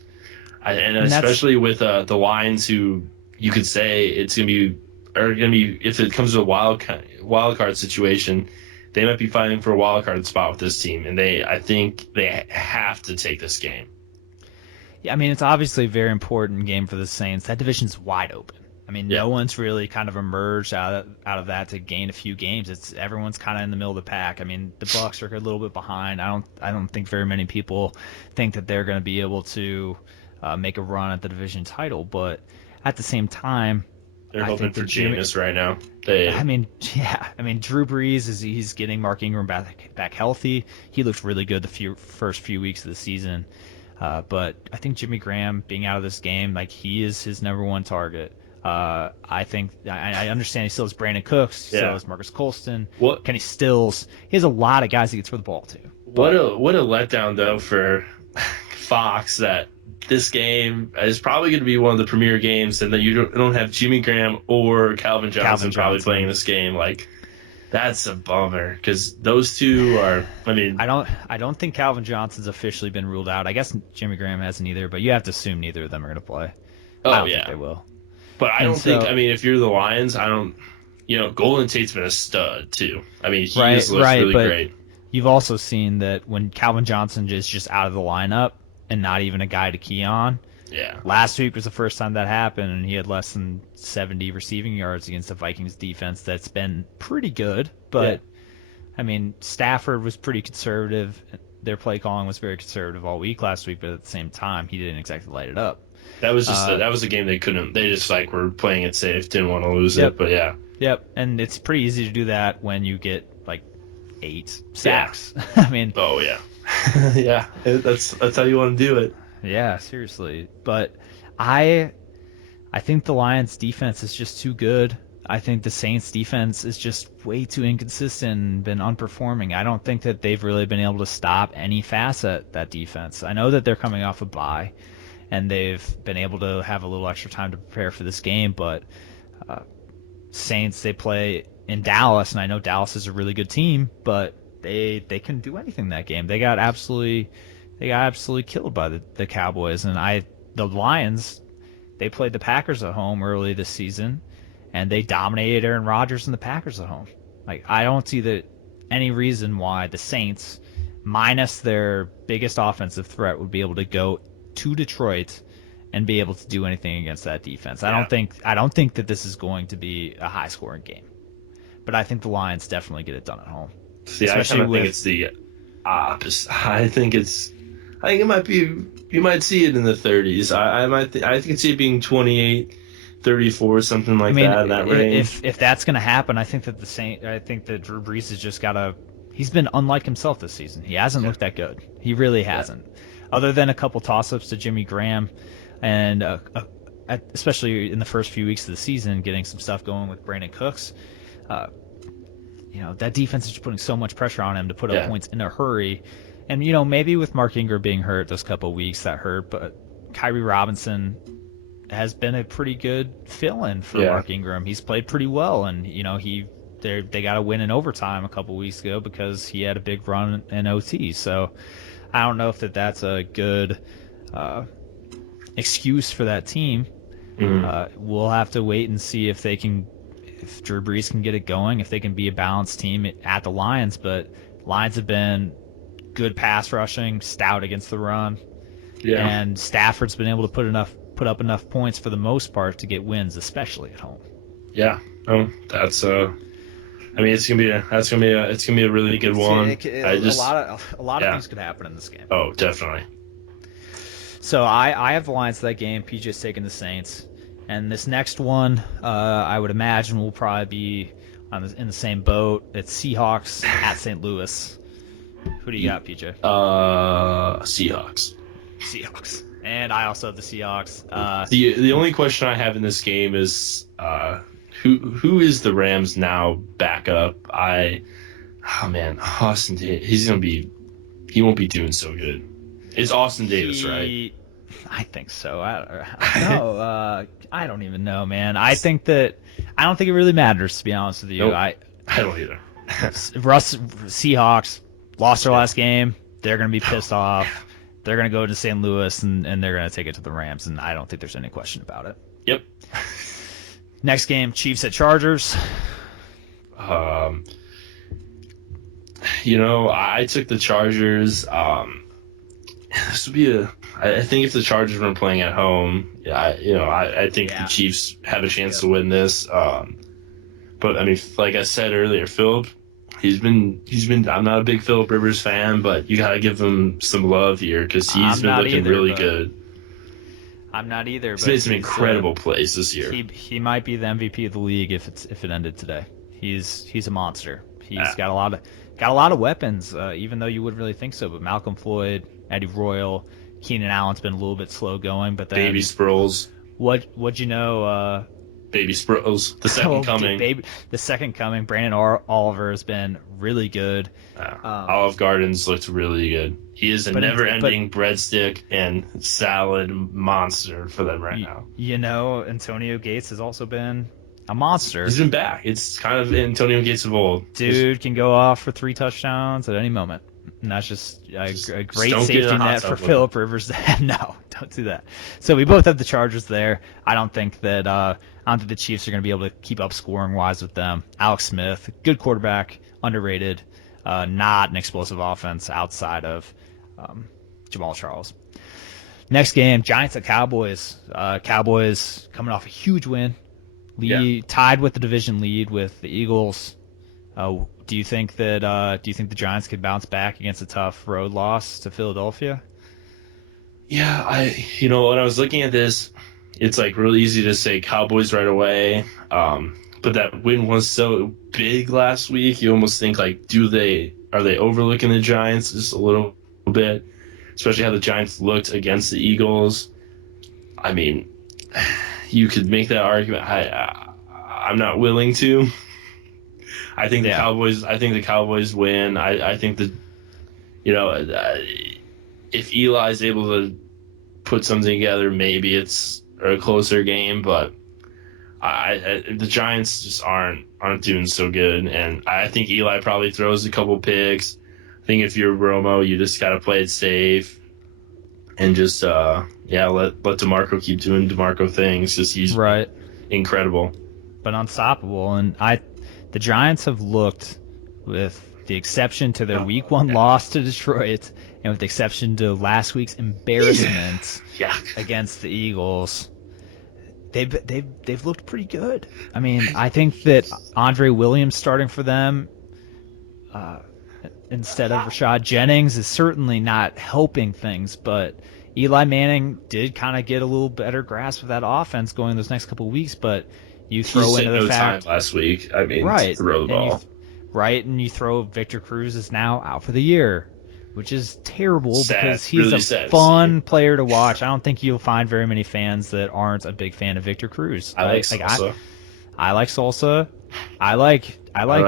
and especially with the Lions, who you could say it's gonna be if it comes to a wild card situation, they might be fighting for a wild card spot with this team, and I think they have to take this game. Yeah, I mean, it's obviously a very important game for the Saints. That division's wide open. I mean, no one's really kind of emerged out of that to gain a few games. Everyone's kind of in the middle of the pack. I mean, the Bucs are a little bit behind. I don't think very many people think that they're going to be able to make a run at the division title. But at the same time, they're hoping for Jameis right now. I mean, Drew Brees he's getting Mark Ingram back healthy. He looked really good the first few weeks of the season. But I think Jimmy Graham being out of this game, like, he is his number one target. I think I understand he still has Brandon Cooks, he still has Marcus Colston, Kenny Stills. He has a lot of guys he can throw the ball to. What a letdown though for Fox that this game is probably going to be one of the premier games, and that you don't have Jimmy Graham or Calvin Johnson probably playing in this game. Like, that's a bummer because those two are. I mean, I don't think Calvin Johnson's officially been ruled out. I guess Jimmy Graham hasn't either, but you have to assume neither of them are going to play. I don't think they will. But I don't think. I mean, if you're the Lions, I don't. Golden Tate's been a stud too. I mean, he looks really great. You've also seen that when Calvin Johnson is just out of the lineup and not even a guy to key on. Yeah. Last week was the first time that happened, and he had less than 70 receiving yards against the Vikings defense that's been pretty good. But, I mean, Stafford was pretty conservative. Their play calling was very conservative all week last week, but at the same time, he didn't exactly light it up. That was just that was a game they couldn't. They just were playing it safe, didn't want to lose it. But yeah. Yep, and it's pretty easy to do that when you get 8 sacks. I mean. Oh yeah. Yeah, that's how you want to do it. Yeah, seriously. But I think the Lions defense is just too good. I think the Saints defense is just way too inconsistent and been unperforming. I don't think that they've really been able to stop any facet that defense. I know that they're coming off a bye and they've been able to have a little extra time to prepare for this game, but Saints, they play in Dallas, and I know Dallas is a really good team, but they couldn't do anything that game. They got absolutely killed by the Cowboys. And the Lions, they played the Packers at home early this season, and they dominated Aaron Rodgers and the Packers at home. I don't see any reason why the Saints, minus their biggest offensive threat, would be able to go to Detroit and be able to do anything against that defense. I don't think that this is going to be a high scoring game, but I think the Lions definitely get it done at home. See, I kind of think it's the opposite. I think it might be. You might see it in the 30s. I can see it being 28-34, something like that in that range. If that's going to happen, I think that Drew Brees has just got to. He's been unlike himself this season. He hasn't looked that good. He really hasn't. Other than a couple toss-ups to Jimmy Graham, and especially in the first few weeks of the season, getting some stuff going with Brandon Cooks. That defense is just putting so much pressure on him to put up points in a hurry. And, maybe with Mark Ingram being hurt this couple of weeks, that hurt. But Kyrie Robinson has been a pretty good fill-in for Mark Ingram. He's played pretty well, and, they got a win in overtime a couple of weeks ago because he had a big run in OT. So I don't know if that's a good excuse for that team. Mm-hmm. We'll have to wait and see if Drew Brees can get it going, if they can be a balanced team at the Lions. But Lions have been good pass rushing, stout against the run, and Stafford's been able to put up enough points for the most part to get wins, especially at home. Yeah, that's it's gonna be a really good one. A lot of things could happen in this game. Oh, definitely. So I have the Lions for that game. PJ's taking the Saints. And this next one, I would imagine, will probably be in the same boat. It's Seahawks at St. Louis. Who do you got, PJ? Seahawks. And I also have the Seahawks. The only question I have in this game is who is the Rams now backup? Austin, he's he won't be doing so good. It's Austin Davis, right? I think so. I don't even know, man. I don't think it really matters, to be honest with you. Nope, I don't either. Seahawks lost their last game. They're going to be pissed off. They're going to go to St. Louis, and they're going to take it to the Rams, and I don't think there's any question about it. Yep. Next game, Chiefs at Chargers. I took the Chargers. This would be I think if the Chargers weren't playing at home, I think the Chiefs have a chance to win this. But I mean, like I said earlier, Philip, he's been. I'm not a big Philip Rivers fan, but you gotta give him some love here because he's been looking really good. I'm not either. He's made some incredible plays this year. He might be the MVP of the league if it ended today. He's a monster. He's got a lot of weapons, even though you wouldn't really think so. But Malcolm Floyd, Eddie Royal, Keenan Allen's been a little bit slow going, but then Baby Sproles. What'd you know? Baby Sproles, the second coming. The second coming. Brandon Oliver has been really good. Olive Garden's looked really good. He is a never-ending breadstick and salad monster for them right now. Antonio Gates has also been a monster. He's been back. It's kind of Antonio Gates of old. Dude can go off for 3 touchdowns at any moment. And that's just a great safety net for Philip Rivers. No, don't do that. So we both have the Chargers there. I don't think the Chiefs are going to be able to keep up scoring wise with them. Alex Smith, good quarterback, underrated, not an explosive offense outside of Jamal Charles. Next game, Giants at Cowboys. Cowboys coming off a huge win, tied with the division lead with the Eagles. Do you think the Giants could bounce back against a tough road loss to Philadelphia? Yeah, when I was looking at this, it's like really easy to say Cowboys right away. But that win was so big last week, you almost think like, are they overlooking the Giants just a little bit? Especially how the Giants looked against the Eagles. I mean, you could make that argument. I'm not willing to. I think the Cowboys win. I think that, if Eli's able to put something together, maybe it's a closer game. But the Giants just aren't doing so good, and I think Eli probably throws a couple picks. I think if you're Romo, you just got to play it safe and just let DeMarco keep doing DeMarco things because he's incredible, but unstoppable. And the Giants have looked, with the exception to their Week 1 loss to Detroit, and with the exception to last week's embarrassment against the Eagles, they've looked pretty good. I mean, I think that Andre Williams starting for them instead of Rashad Jennings is certainly not helping things, but Eli Manning did kind of get a little better grasp of that offense going those next couple of weeks, but you throw into the fact time last week. I mean, to throw the ball. And you throw Victor Cruz is now out for the year, which is terrible because he's a fun player to watch. I don't think you'll find very many fans that aren't a big fan of Victor Cruz. I like Salsa. I like Salsa. I like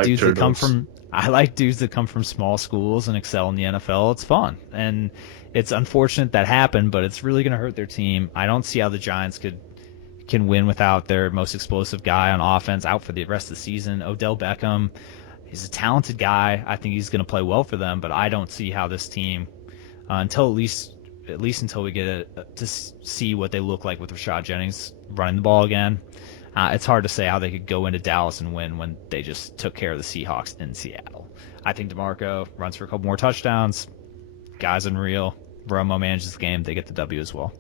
dudes that come from. I like dudes that come from small schools and excel in the NFL. It's fun, and it's unfortunate that happened, but it's really going to hurt their team. I don't see how the Giants can win without their most explosive guy on offense out for the rest of the season. Odell Beckham, he's a talented guy. I think he's going to play well for them, but I don't see how this team, until at least until we get to see what they look like with Rashad Jennings running the ball again. It's hard to say how they could go into Dallas and win when they just took care of the Seahawks in Seattle. I think DeMarco runs for a couple more touchdowns. Guy's unreal. Romo manages the game. They get the W as well.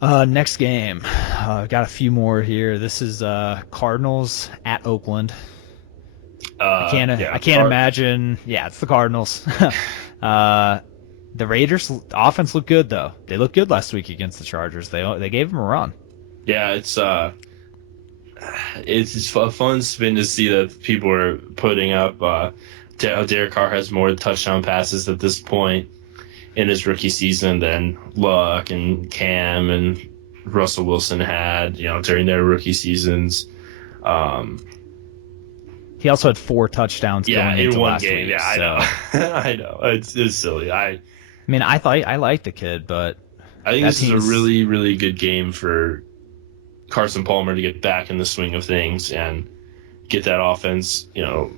Next game. Got a few more here. This is Cardinals at Oakland. I can't imagine. Yeah, it's the Cardinals. The Raiders offense looked good though. They looked good last week against the Chargers. They gave them a run. Yeah, it's a fun spin to see that people are putting up. Derek Carr has more touchdown passes at this point in his rookie season than Luck and Cam and Russell Wilson had, during their rookie seasons. He also had 4 touchdowns going into in one last game. week. Yeah, I know. I know. It's silly. I mean, I like the kid, but I think this is a really, really good game for Carson Palmer to get back in the swing of things and get that offense,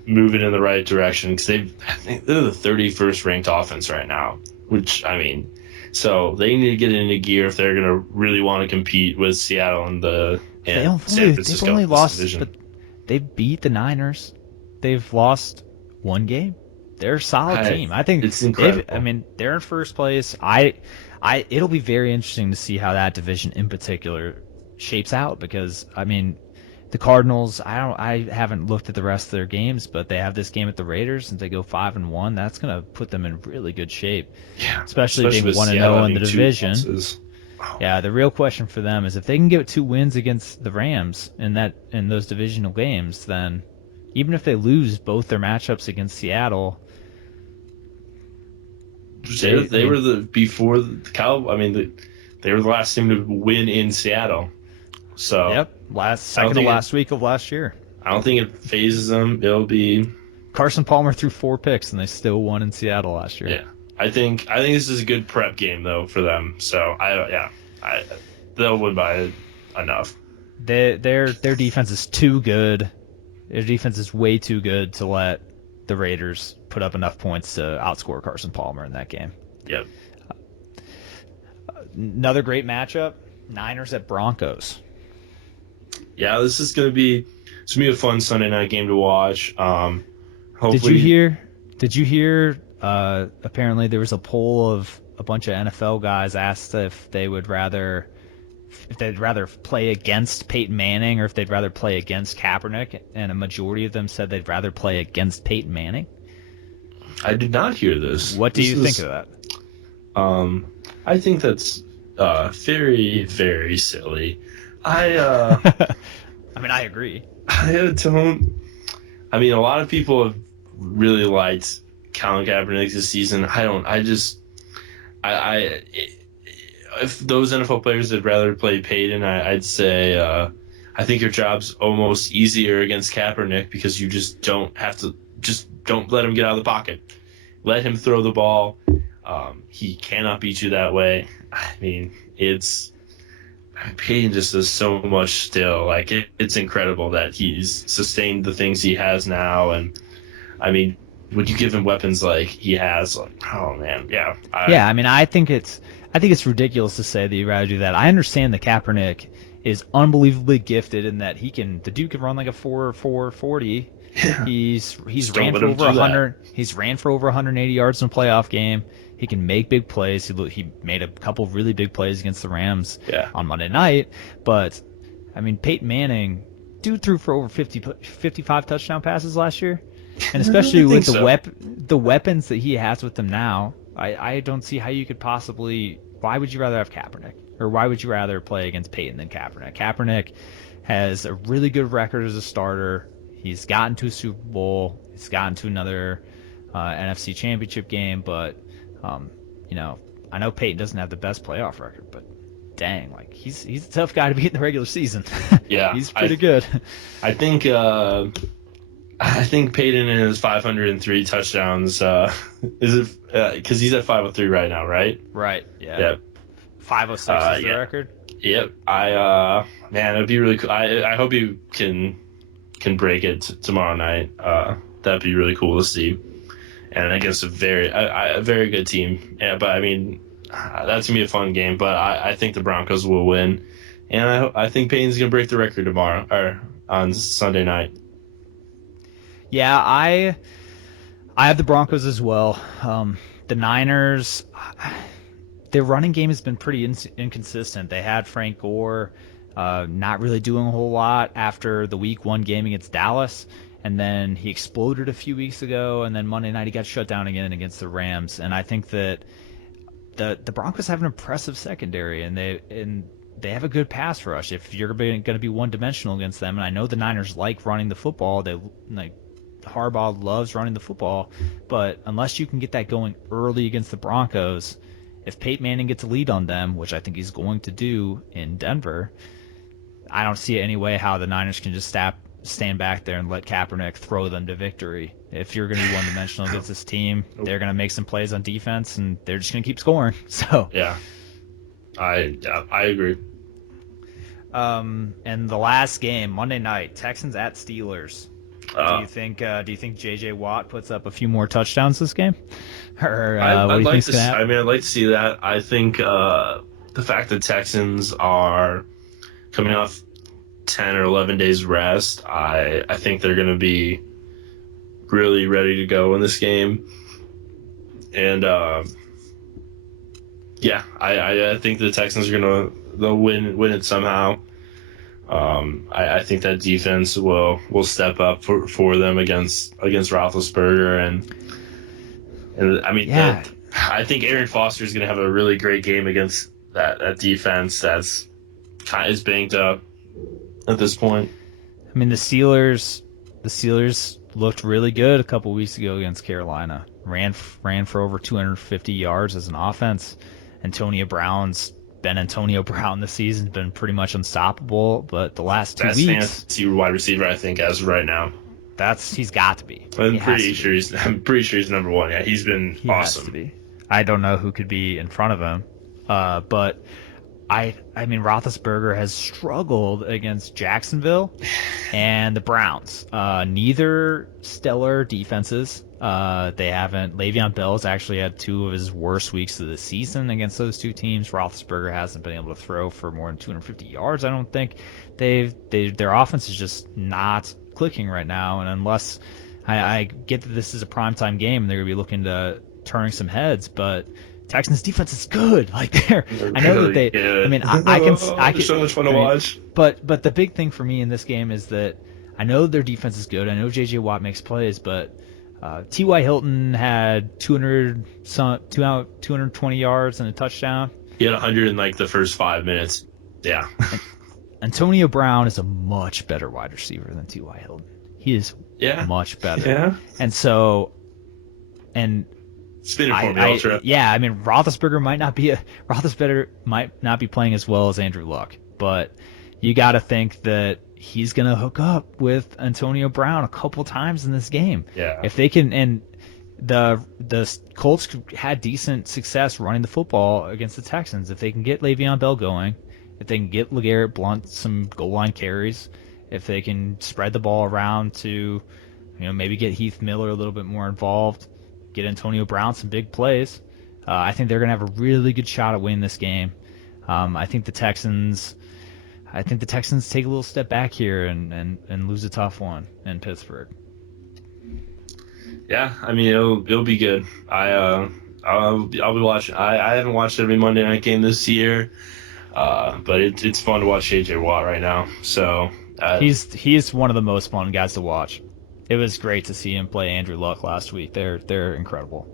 moving in the right direction. Because I think they're the 31st ranked offense right now, which, I mean, so they need to get into gear if they're going to really want to compete with Seattle and San Francisco. They've only lost, division. but they beat the Niners. They've lost 1 game. They're a solid team. I think it's incredible. They're in first place. It'll be very interesting to see how that division in particular shapes out, because the Cardinals, I haven't looked at the rest of their games, but they have this game at the Raiders, and they go 5-1. That's going to put them in really good shape. Yeah, especially being 1-0 in the division. Yeah, the real question for them is if they can get 2 wins against the Rams in those divisional games, then even if they lose both their matchups against Seattle, they were before the Cowboys. They were the last team to win in Seattle. So yep, last week of last year. I don't think it phases them. It'll be Carson Palmer threw 4 picks and they still won in Seattle last year. Yeah, I think this is a good prep game though for them. So they'll win by enough. Their defense is too good. Their defense is way too good to let the Raiders put up enough points to outscore Carson Palmer in that game. Yep. Another great matchup: Niners at Broncos. Yeah, this is gonna be a fun Sunday night game to watch. Hopefully... Did you hear? Apparently, there was a poll of a bunch of NFL guys asked if they'd rather play against Peyton Manning or if they'd rather play against Kaepernick, and a majority of them said they'd rather play against Peyton Manning. I did not hear this. What do you think of that? I think that's very, very silly. I agree. A lot of people have really liked Colin Kaepernick this season. If those NFL players would rather play Peyton, I'd say I think your job's almost easier against Kaepernick because you just don't let him get out of the pocket. Let him throw the ball. He cannot beat you that way. Peyton just does so much still. It's incredible that he's sustained the things he has now. And when you give him weapons like he has, oh man, yeah. I think it's ridiculous to say that you'd rather do that. I understand that Kaepernick is unbelievably gifted in that the dude can run like a 4.40. Yeah. He's ran for over 100. He's ran for over 180 yards in a playoff game. He can make big plays. He made a couple really big plays against the Rams on Monday night. But Peyton Manning, dude threw for over 55 touchdown passes last year, and especially with the weapons that he has with him now, I don't see how you could possibly. Why would you rather have Kaepernick, or why would you rather play against Peyton than Kaepernick? Kaepernick has a really good record as a starter. He's gotten to a Super Bowl. He's gotten to another NFC Championship game, but I know Peyton doesn't have the best playoff record, but dang, he's a tough guy to beat in the regular season. Yeah, he's pretty good. I think Peyton is 503 touchdowns. Is it because he's at 503 right now, right? Right. Yeah. Yep. 506 is the record. Yep. It'd be really cool. I hope you can break it tomorrow night. That'd be really cool to see. And against a very good team. Yeah, but that's gonna be a fun game. But I think the Broncos will win, and I think Peyton's gonna break the record tomorrow or on Sunday night. Yeah, I have the Broncos as well. The Niners, their running game has been pretty inconsistent. They had Frank Gore not really doing a whole lot after the Week 1 game against Dallas. And then he exploded a few weeks ago, and then Monday night he got shut down again against the Rams. And I think that the Broncos have an impressive secondary, and they have a good pass rush. If you're going to be one-dimensional against them, and I know the Niners like running the football, Harbaugh loves running the football, but unless you can get that going early against the Broncos, if Peyton Manning gets a lead on them, which I think he's going to do in Denver, I don't see any way how the Niners can just stand back there and let Kaepernick throw them to victory. If you're going to be one-dimensional against this team, they're going to make some plays on defense, and they're just going to keep scoring. So yeah, I agree. And the last game, Monday night, Texans at Steelers. Do you think J.J. Watt puts up a few more touchdowns this game? Or what do you think's going to happen? I'd like to see that. I think the fact that Texans are coming off 10 or 11 days rest, I think they're going to be really ready to go in this game. And I think the Texans are they'll win it somehow. I think that defense will step up for them against Roethlisberger, and I mean, I think Aaron Foster is going to have a really great game against that defense that's kind of banged up at this point. I mean, the Steelers looked really good a couple weeks ago against Carolina. Ran for over 250 yards as an offense. Antonio Brown's been Antonio Brown this season, been pretty much unstoppable, but the last 2 weeks, fantasy wide receiver, I think, as of right now. He's got to be. I'm pretty sure he's number one. Yeah, he's been awesome. Has to be. I don't know who could be in front of him, but I mean, Roethlisberger has struggled against Jacksonville and the Browns. Neither stellar defenses. They haven't. Le'Veon Bell's actually had 2 of his worst weeks of the season against those 2 teams. Roethlisberger hasn't been able to throw for more than 250 yards. I don't think their offense is just not clicking right now. And unless I get that this is a primetime game and they're gonna be looking to turning some heads, but Texans defense is good. Like I know that they. Good. I mean, I can. So much fun to watch. But the big thing for me in this game is that I know their defense is good. I know J.J. Watt makes plays, but T.Y. Hilton had 220 yards and a touchdown. He had 100 in like the first 5 minutes. Yeah. Antonio Brown is a much better wide receiver than T.Y. Hilton. He is much better. Yeah. And so, spinning for me, ultra. Yeah, I mean, Roethlisberger might not be playing as well as Andrew Luck, but you got to think that he's going to hook up with Antonio Brown a couple times in this game. Yeah. If they can, and the Colts had decent success running the football against the Texans. If they can get Le'Veon Bell going, if they can get LeGarrette Blount some goal line carries, if they can spread the ball around to, maybe get Heath Miller a little bit more involved, get Antonio Brown some big plays, I think they're going to have a really good shot at winning this game. I think the Texans take a little step back here and lose a tough one in Pittsburgh. Yeah, I mean it'll be good. I'll be watching. I haven't watched every Monday night game this year, but it's fun to watch J.J. Watt right now. So he's one of the most fun guys to watch. It was great to see him play Andrew Luck last week. They're incredible.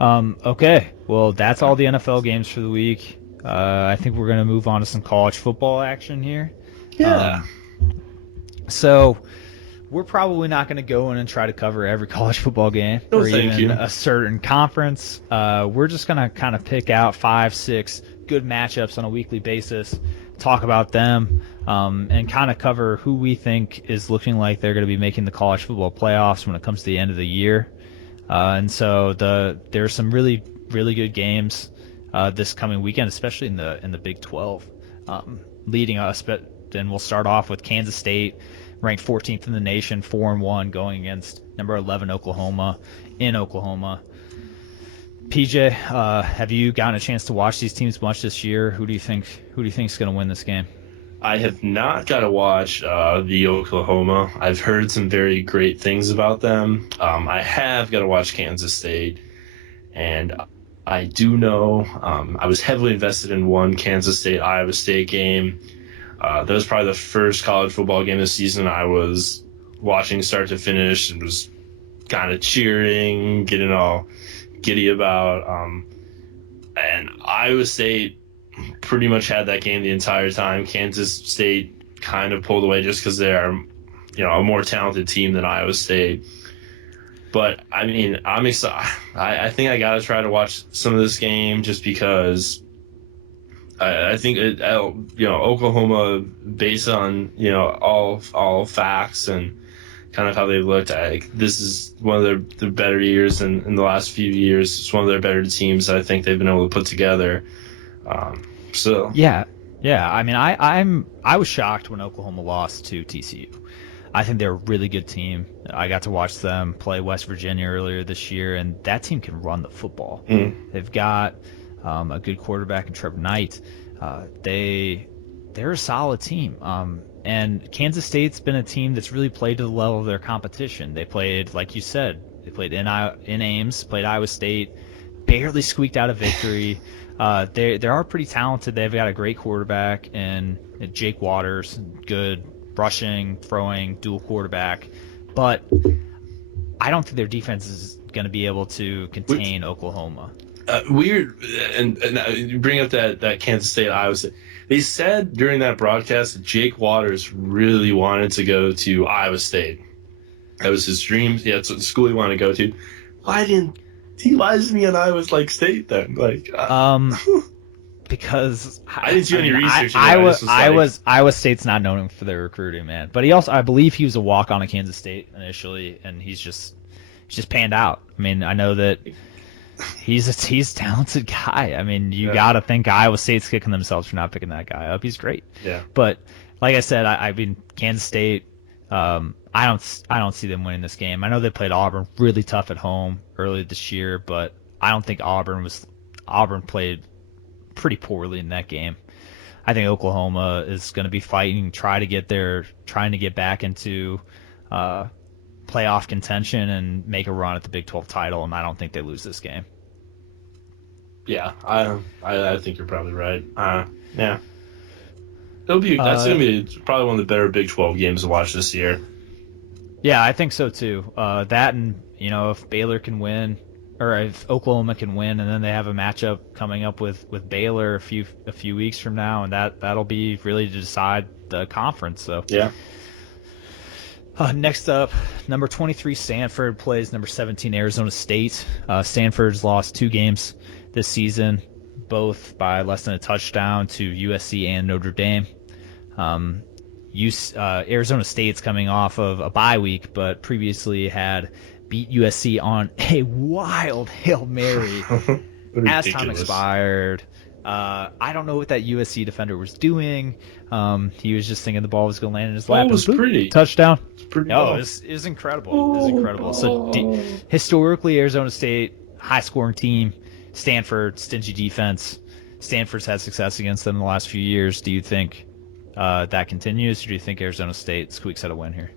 Okay, well that's all the NFL games for the week. I think we're going to move on to some college football action here. Yeah. So we're probably not going to go in and try to cover every college football game or even a certain conference. We're just going to kind of pick out 5-6 good matchups on a weekly basis, talk about them, and kind of cover who we think is looking like they're going to be making the college football playoffs when it comes to the end of the year. And so there's some really, really good games this coming weekend, especially in the Big 12, leading us. But then we'll start off with Kansas State, ranked 14th in the nation, 4-1, going against number 11 Oklahoma in Oklahoma. PJ, have you gotten a chance to watch these teams much this year? Who do you think is going to win this game? I have not got to watch the Oklahoma. I've heard some very great things about them. I have got to watch Kansas State, and I do know I was heavily invested in one Kansas State-Iowa State game. That was probably the first college football game this season I was watching start to finish and was kind of cheering, getting all giddy about. And Iowa State pretty much had that game the entire time. Kansas State kind of pulled away just because they are, a more talented team than Iowa State. But, I mean, I'm excited. I think I got to try to watch some of this game just because I think Oklahoma, based on all facts and kind of how they've looked, this is one of their better years in the last few years. It's one of their better teams I think they've been able to put together. Yeah. I mean, I was shocked when Oklahoma lost to TCU. I think they're a really good team. I got to watch them play West Virginia earlier this year, and that team can run the football. They've got a good quarterback in Trevor Knight. They're a solid team. And Kansas State's been a team that's really played to the level of their competition. They played, like you said, they played in Ames, played Iowa State, barely squeaked out a victory. They are pretty talented. They've got a great quarterback and Jake Waters, good rushing, throwing, dual quarterback. But I don't think their defense is going to be able to contain Oklahoma. Weird, and you bring up that Kansas State, Iowa State. They said during that broadcast that Jake Waters really wanted to go to Iowa State. That was his dream. Yeah, it's the school he wanted to go to. Why didn't he lie to me on Iowa State then? Because I didn't do any research. Iowa State's not known for their recruiting, man. But he also, I believe, he was a walk-on at Kansas State initially, and he's just panned out. I mean, I know that he's a talented guy. I mean, you got to think Iowa State's kicking themselves for not picking that guy up. He's great. Yeah. But like I said, I mean, Kansas State. I don't see them winning this game. I know they played Auburn really tough at home early this year, but I don't think Auburn played pretty poorly in that game. I think Oklahoma is going to be fighting, trying to get back into playoff contention and make a run at the Big 12 title, and I don't think they lose this game. Yeah, I think you're probably right. Yeah, that's gonna be probably one of the better Big 12 games to watch this year. Yeah, I think so too. That and if Baylor can win, or if Oklahoma can win, and then they have a matchup coming up with Baylor a few weeks from now, and that'll be really to decide the conference. So yeah. Next up, number 23 Stanford plays number 17 Arizona State. Stanford's lost 2 games this season, both by less than a touchdown to USC and Notre Dame. Arizona State's coming off of a bye week, but previously had beat USC on a wild Hail Mary as time expired. I don't know what that USC defender was doing. He was just thinking the ball was going to land in his lap. It was pretty. Touchdown. It's pretty. It was incredible. It was incredible. So historically, Arizona State, high-scoring team. Stanford, stingy defense. Stanford's had success against them in the last few years. Do you think that continues, or do you think Arizona State squeaks out a win here?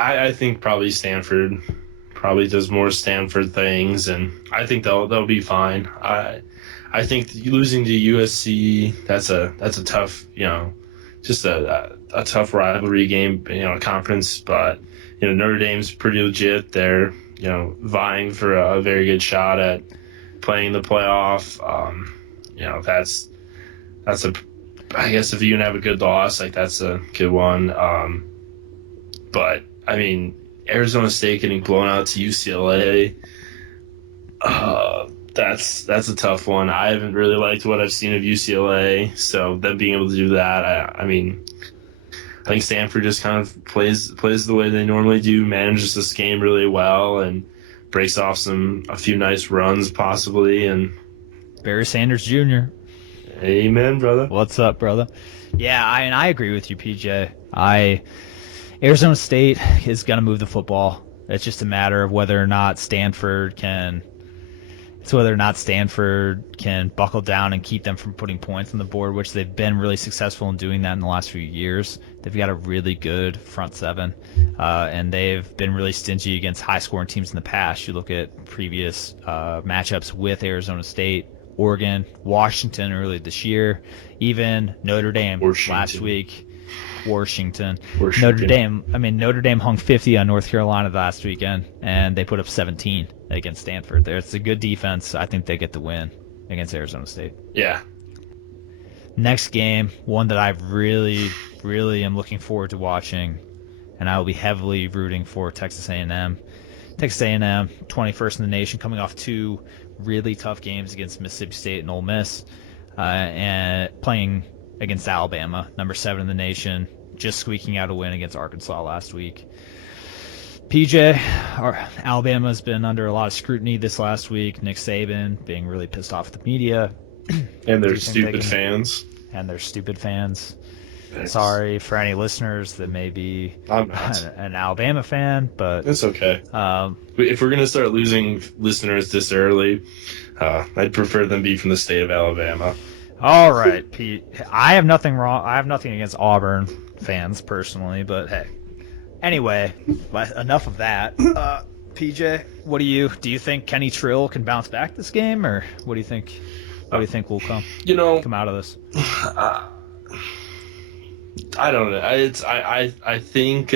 I think probably Stanford probably does more Stanford things, and I think they'll be fine. I think losing to USC, that's a tough, just a tough rivalry game, conference. But Notre Dame's pretty legit. They're vying for a very good shot at playing the playoff. That's a, I guess if you can have a good loss, that's a good one. But I mean, Arizona State getting blown out to UCLA, that's a tough one. I haven't really liked what I've seen of UCLA, so them being able to do that, I think Stanford just kind of plays the way they normally do, manages this game really well, and breaks off a few nice runs possibly. And Barry Sanders Jr. Amen, brother. What's up, brother? Yeah, I agree with you, PJ. Arizona State is going to move the football. It's just a matter of whether or not Stanford can buckle down and keep them from putting points on the board, which they've been really successful in doing that in the last few years. They've got a really good front seven, and they've been really stingy against high-scoring teams in the past. You look at previous matchups with Arizona State, Oregon, Washington early this year, even Notre Dame last week. Washington. Notre Dame hung 50 on North Carolina last weekend, and they put up 17 against Stanford. It's a good defense. I think they get the win against Arizona State. Yeah. Next game, one that I really, really am looking forward to watching, and I will be heavily rooting for Texas A&M. Texas A&M, 21st in the nation, coming off 2 really tough games against Mississippi State and Ole Miss. and playing against Alabama, number 7 in the nation, just squeaking out a win against Arkansas last week. PJ, Alabama's been under a lot of scrutiny this last week. Nick Saban being really pissed off at the media. And their stupid fans. And their stupid fans. Sorry for any listeners that may be an Alabama fan, but it's okay. If we're gonna start losing listeners this early, I'd prefer them be from the state of Alabama. All right, Pete. I have nothing wrong. I have nothing against Auburn fans personally, but hey. Anyway, enough of that. PJ, what do you think Kenny Trill can bounce back this game, or what do you think? What do you think will come out of this? I don't know. I think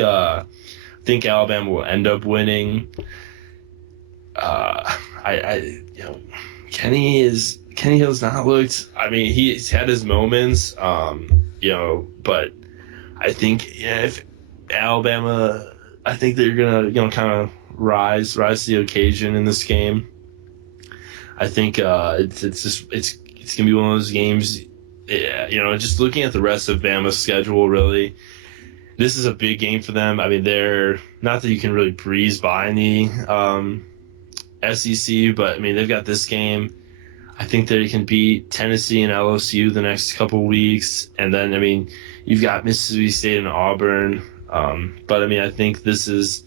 Alabama will end up winning. Kenny Hill's not looked. I mean, he's had his moments. But I think if Alabama, I think they're gonna kind of rise to the occasion in this game. I think it's gonna be one of those games. Yeah, just looking at the rest of Bama's schedule, really, this is a big game for them. I mean, they're not that you can really breeze by in the SEC, but I mean they've got this game. I think they can beat Tennessee and LSU the next couple weeks, and then I mean you've got Mississippi State and Auburn. But I mean I think this is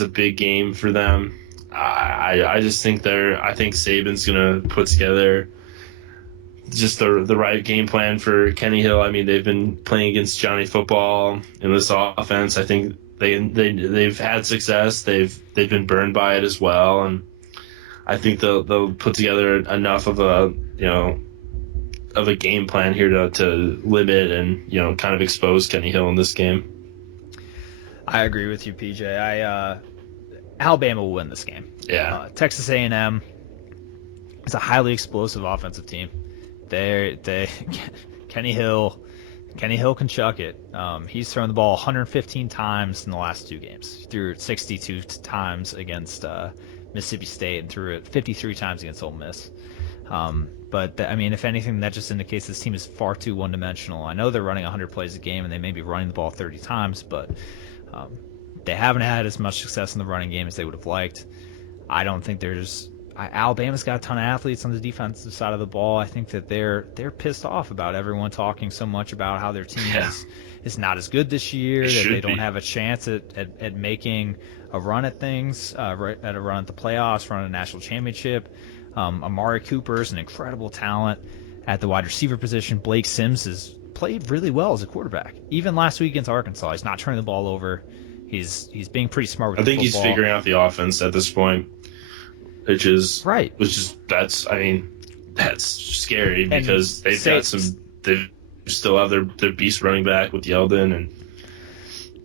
a big game for them. I just think I think Saban's gonna put together just the right game plan for Kenny Hill. I mean, they've been playing against Johnny Football in this offense. I think they've had success. They've been burned by it as well, and I think they'll put together enough of a game plan here to limit and kind of expose Kenny Hill in this game. I agree with you, PJ. Alabama will win this game. Yeah. Texas A&M is a highly explosive offensive team. Kenny Hill can chuck it. He's thrown the ball 115 times in the last 2 games. He threw it 62 times against Mississippi State and threw it 53 times against Ole Miss. But I mean, if anything, that just indicates this team is far too one-dimensional. I know they're running 100 plays a game and they may be running the ball 30 times, but they haven't had as much success in the running game as they would have liked. I don't think Alabama's got a ton of athletes on the defensive side of the ball. I think that they're pissed off about everyone talking so much about how their team is not as good this year, that they don't have a chance at making a run at things, at a run at the playoffs, run at a national championship. Amari Cooper is an incredible talent at the wide receiver position. Blake Sims has played really well as a quarterback. Even last week against Arkansas, he's not turning the ball over. He's being pretty smart with the football. I think he's figuring out the offense at this point. Which is right. That's scary because they still have their beast running back with Yeldon and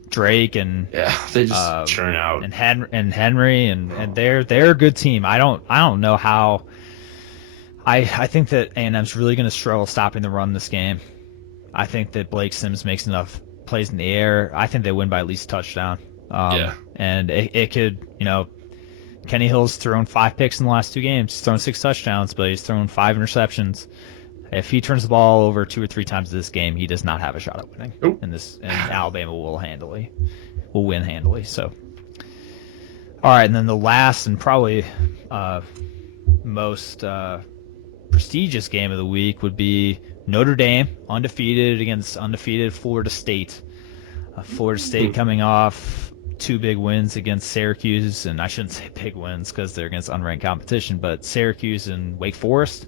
Drake and they just churn out and Henry and they're a good team. I don't know how. I think that A&M's really going to struggle stopping the run this game. I think that Blake Sims makes enough plays in the air. I think they win by at least a touchdown. And it could, Kenny Hill's thrown 5 picks in the last 2 games. He's thrown 6 touchdowns, but he's thrown 5 interceptions. If he turns the ball over 2 or 3 times this game, he does not have a shot at winning. And Alabama will win handily. So, all right, and then the last and probably most prestigious game of the week would be Notre Dame, undefeated against undefeated Florida State. Florida State coming off 2 big wins against Syracuse, and I shouldn't say big wins because they're against unranked competition, but Syracuse and Wake Forest,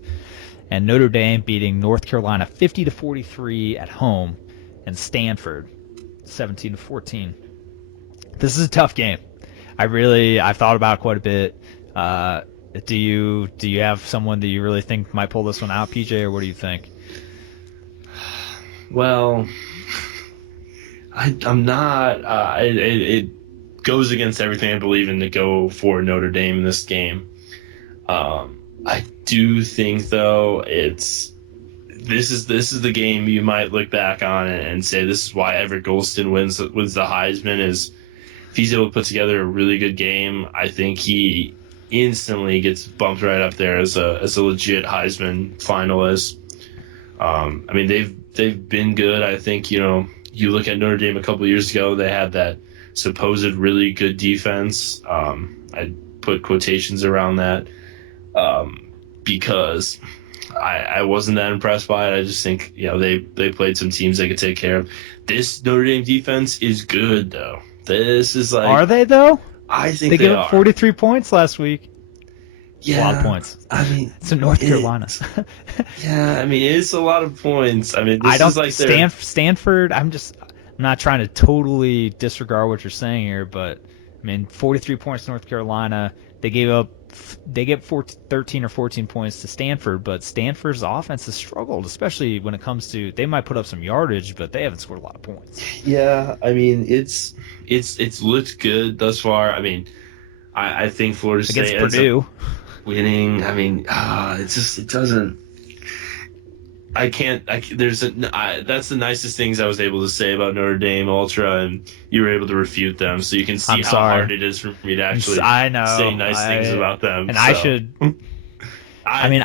and Notre Dame beating North Carolina 50-43 at home, and Stanford 17-14. This is a tough game. I've thought about it quite a bit. Do you have someone that you really think might pull this one out, PJ, or what do you think? Well, I'm not. It goes against everything I believe in to go for Notre Dame in this game. I do think though this is the game you might look back on and say this is why Everett Golston wins the Heisman. Is if he's able to put together a really good game, I think he instantly gets bumped right up there as a legit Heisman finalist. I mean, they've been good. I think, you know, you look at Notre Dame a couple years ago, they had that supposed really good defense. I put quotations around that because I wasn't that impressed by it. I just think, you know, they played some teams they could take care of. This Notre Dame defense is good, though. This is like... Are they, though? I think they gave up 43 points last week. Yeah. A lot of points. I mean... It's in North Carolina. Yeah, I mean, it's a lot of points. I mean, this is like Stanford, I'm not trying to totally disregard what you're saying here, but, I mean, 43 points to North Carolina. They gave 13 or 14 points to Stanford, but Stanford's offense has struggled, especially when it comes to, they might put up some yardage, but they haven't scored a lot of points. Yeah, I mean, it's looked good thus far. I mean, I think Florida State against Purdue winning. I mean, it doesn't. That's the nicest things I was able to say about Notre Dame Ultra, and you were able to refute them, so you can see how hard it is for me to actually say nice things about them. And so. I should. I mean,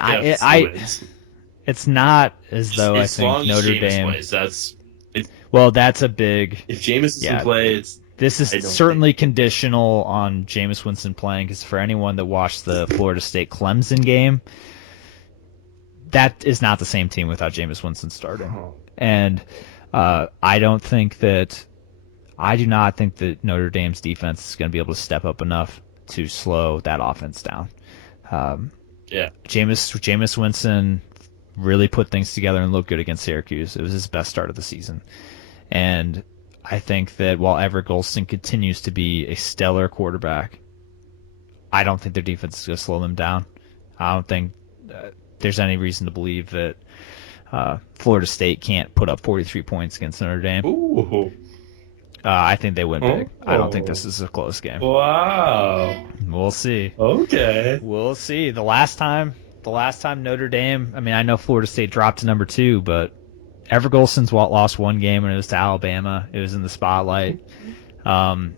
it's not as though I think Notre Dame. Plays, that's a big. If Jameis doesn't play, this is certainly conditional on Jameis Winston playing, because for anyone that watched the Florida State Clemson game, that is not the same team without Jameis Winston starting. And I do not think that Notre Dame's defense is going to be able to step up enough to slow that offense down. Jameis Winston really put things together and looked good against Syracuse. It was his best start of the season. And I think that while Everett Golston continues to be a stellar quarterback, I don't think their defense is going to slow them down. I don't think there's any reason to believe that Florida State can't put up 43 points against Notre Dame. Ooh. I think they win big. I don't think this is a close game. Wow. We'll see. Okay. We'll see. The last time Notre Dame, I mean, I know Florida State dropped to number 2, but Everett Golston's lost one game, and it was to Alabama. It was in the spotlight. And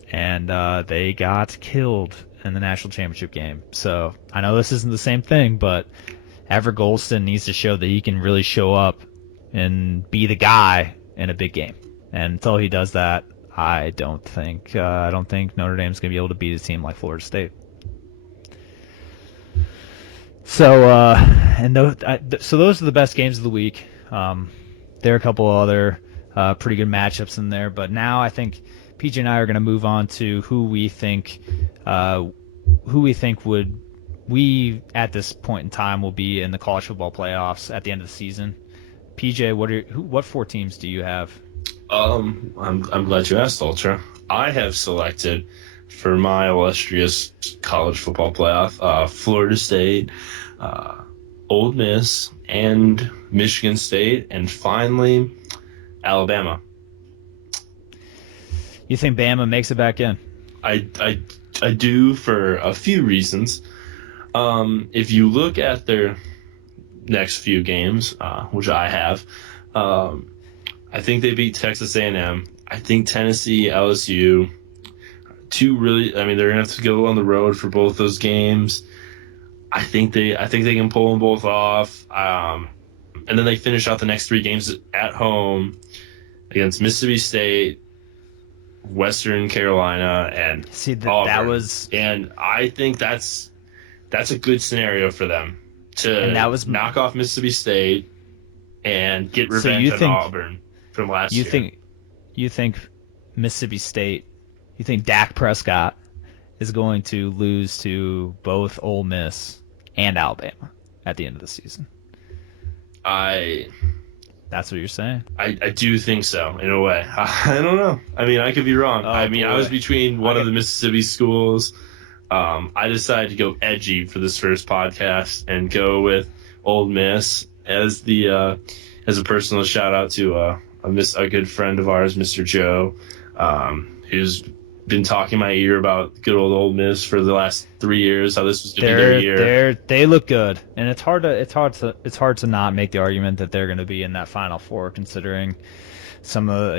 they got killed in the national championship game. So I know this isn't the same thing, but Everett Golston needs to show that he can really show up and be the guy in a big game. And until he does that, I don't think Notre Dame's going to be able to beat a team like Florida State. So those are the best games of the week. There are a couple of other pretty good matchups in there, but now I think PJ and I are going to move on to who we think we at this point in time will be in the college football playoffs at the end of the season. PJ, what 4 teams do you have? I'm glad you asked, Ultra. I have selected for my illustrious college football playoff Florida State, Ole Miss, and Michigan State, and finally Alabama. You think Bama makes it back in? I do, for a few reasons. If you look at their next few games, which I have, I think they beat Texas A&M. I think Tennessee, LSU, they're gonna have to go on the road for both those games. I think they can pull them both off. And then they finish out the next 3 games at home against Mississippi State, Western Carolina, and Auburn. And I think that's a good scenario for them to knock off Mississippi State and get revenge on Auburn from last year. You think Mississippi State? You think Dak Prescott is going to lose to both Ole Miss and Alabama at the end of the season? That's what you're saying? I do think so, in a way. I don't know. I mean, I could be wrong. I was between one of the Mississippi schools. I decided to go edgy for this first podcast and go with Ole Miss as a personal shout out to a good friend of ours, Mr. Joe, who's been talking my ear about good old Ole Miss for the last 3 years. How this was going to be their year. They look good, and it's hard to not make the argument that they're going to be in that Final Four, considering some of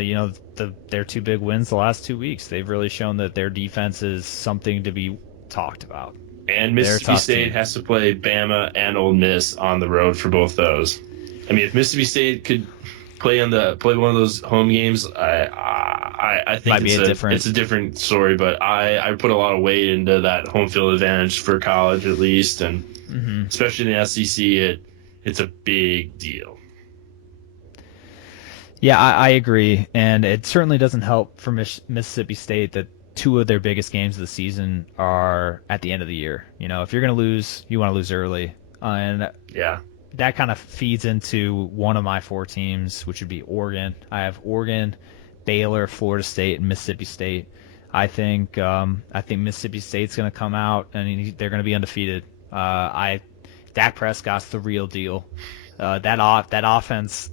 their 2 big wins the last 2 weeks. They've really shown that their defense is something to be talked about. And Mississippi State has to play Bama and Ole Miss on the road for both those. I mean, if Mississippi State could play one of those home games, I think it's a different story. But I put a lot of weight into that home field advantage for college, at least, and especially in the SEC, it's a big deal. Yeah, I agree, and it certainly doesn't help for Mississippi State that 2 of their biggest games of the season are at the end of the year. You know, if you're going to lose, you want to lose early, and that kind of feeds into one of my 4 teams, which would be Oregon. I have Oregon, Baylor, Florida State, and Mississippi State. I think Mississippi State's going to come out and they're going to be undefeated. Dak Prescott's the real deal. That offense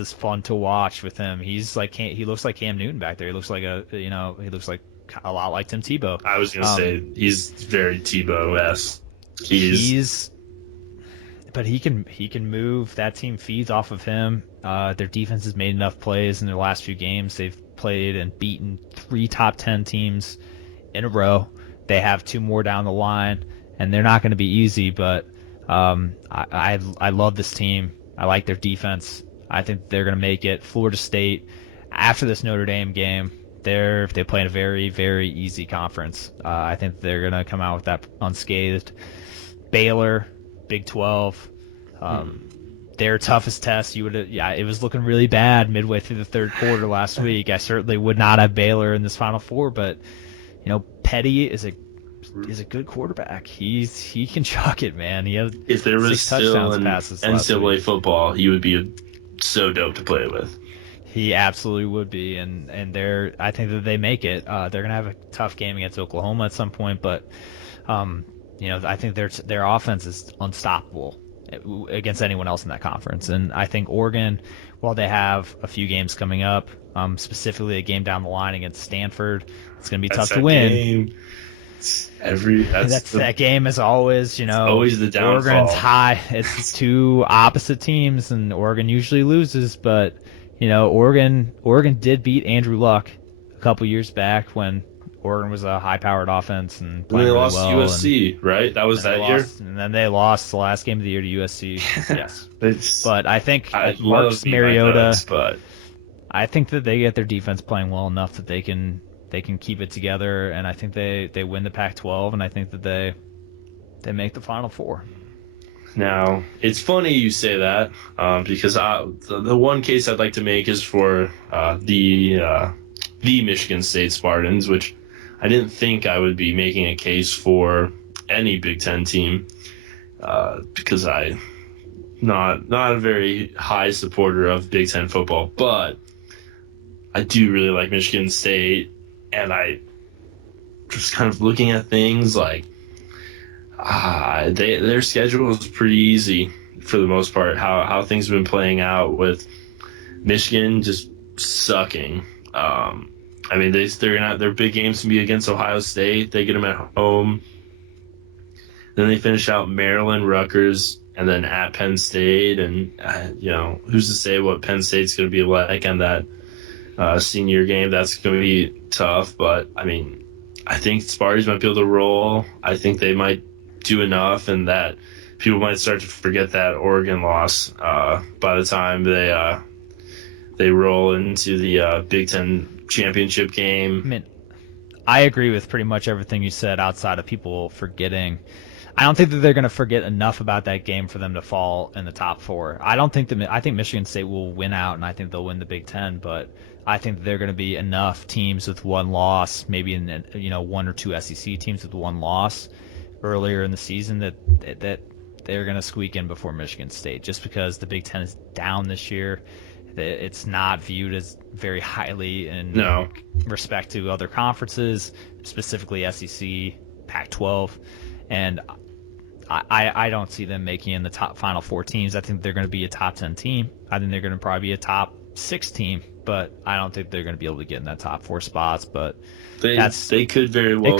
is fun to watch with him. He looks like Cam Newton back there. He looks like a lot like Tim Tebow. I was gonna say he's very Tebow-esque. But he can move. That team feeds off of him. Their defense has made enough plays in their last few games. They've played and beaten 3 top 10 teams in a row. They have 2 more down the line, and they're not going to be easy. But I love this team. I like their defense. I think they're going to make it. Florida State, after this Notre Dame game, they play in a very, very easy conference. I think they're going to come out with that unscathed. Baylor, Big 12, their toughest test. It was looking really bad midway through the third quarter last week. I certainly would not have Baylor in this Final Four, but Petty is a good quarterback. He can chuck it, man. He had if there was 6 still touchdowns an passes NCAA football, he would be so dope to play with. He absolutely would be, and I think that they make it. They're gonna have a tough game against Oklahoma at some point, but I think their offense is unstoppable against anyone else in that conference. And I think Oregon, while they have a few games coming up, specifically a game down the line against Stanford, it's gonna be tough to win. That game is always, always the downfall. Oregon's high. It's 2 opposite teams, and Oregon usually loses. But Oregon did beat Andrew Luck a couple years back when Oregon was a high-powered offense and playing they really lost well. USC, right? That was that year. And then they lost the last game of the year to USC. Yes, but I think Marcus Mariota. But I think that they get their defense playing well enough that they can keep it together, and I think they win the Pac-12, and I think that they make the Final Four. Now, it's funny you say that because the one case I'd like to make is for the Michigan State Spartans, which I didn't think I would be making a case for any Big Ten team because I'm not a very high supporter of Big Ten football, but I do really like Michigan State. And I just kind of looking at things like their schedule is pretty easy for the most part. How things have been playing out with Michigan just sucking. I mean, their big games can be against Ohio State. They get them at home. Then they finish out Maryland, Rutgers, and then at Penn State. And who's to say what Penn State's going to be like on that senior game? That's going to be tough, but I mean, I think Sparties might be able to roll. I think they might do enough, and that people might start to forget that Oregon loss by the time they roll into the Big Ten championship game. I mean, I agree with pretty much everything you said outside of people forgetting. I don't think that they're going to forget enough about that game for them to fall in the top 4. I think Michigan State will win out, and I think they'll win the Big Ten, but I think there are going to be enough teams with one loss, maybe 1 or 2 SEC teams with one loss earlier in the season that they're going to squeak in before Michigan State, just because the Big Ten is down this year. It's not viewed as very highly in respect to other conferences, specifically SEC, Pac-12, and I don't see them making in the top Final Four teams. I think they're going to be a top 10 team. I think they're going to probably be a top 6 team, but I don't think they're going to be able to get in that top 4 spots. But they could very well.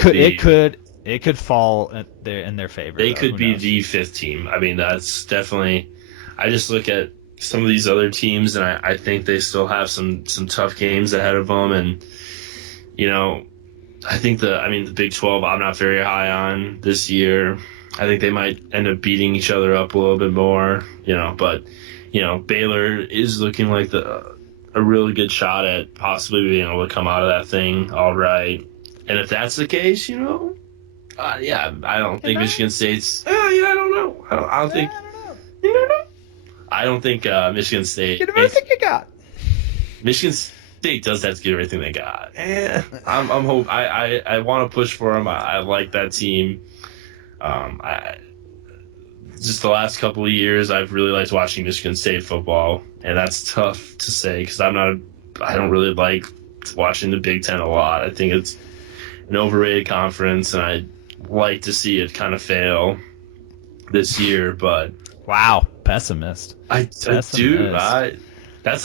It could fall in their favor. They could be the 5th team. I mean, that's definitely. I just look at some of these other teams, and I think they still have some tough games ahead of them. And I think the Big 12 I'm not very high on this year. I think they might end up beating each other up a little bit more, but Baylor is looking like a really good shot at possibly being able to come out of that thing all right. And if that's the case, I don't think Michigan State's. I don't know. I don't think. I don't think Michigan State. Get everything you got. Michigan State does have to get everything they got. I'm hope. I want to push for them. I like that team. Just the last couple of years, I've really liked watching Michigan State football, and that's tough to say because I don't really like watching the Big Ten a lot. I think it's an overrated conference, and I'd like to see it kind of fail this year. But wow, pessimist. That's the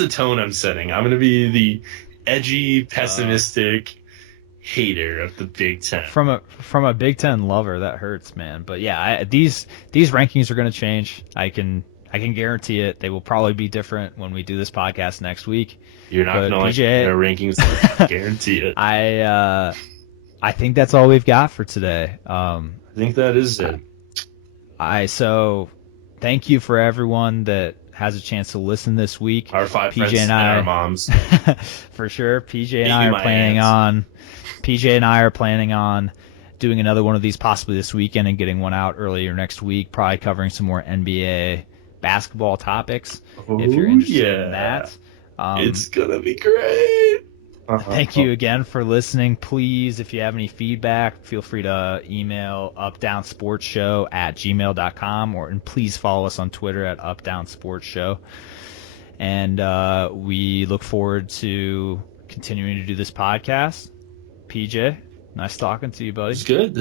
tone I'm setting. I'm going to be the edgy, pessimistic hater of the Big Ten. From a Big Ten lover, that hurts, man. But yeah, these rankings are going to change. I can guarantee it. They will probably be different when we do this podcast next week. You're not going to like their rankings. Guarantee it. I think that's all we've got for today. I think that is it. So thank you for everyone that has a chance to listen this week. Our 5 PJ friends and I, our moms. For sure. PJ and I are planning on doing another one of these possibly this weekend and getting one out earlier next week, probably covering some more NBA basketball topics if you're interested in that. It's going to be great. Thank you again for listening. Please, if you have any feedback, feel free to email updownsportshow@gmail.com and please follow us on Twitter at updownsportshow. And we look forward to continuing to do this podcast. PJ, nice talking to you, buddy. It's good.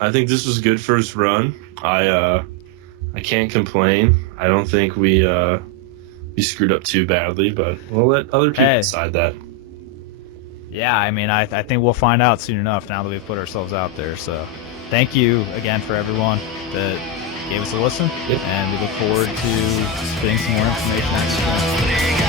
I think this was a good first run. I can't complain. I don't think we screwed up too badly, but we'll let other people decide that. Yeah, I mean, I think we'll find out soon enough now that we've put ourselves out there. So thank you again for everyone that gave us a listen, and we look forward to getting some more information next week.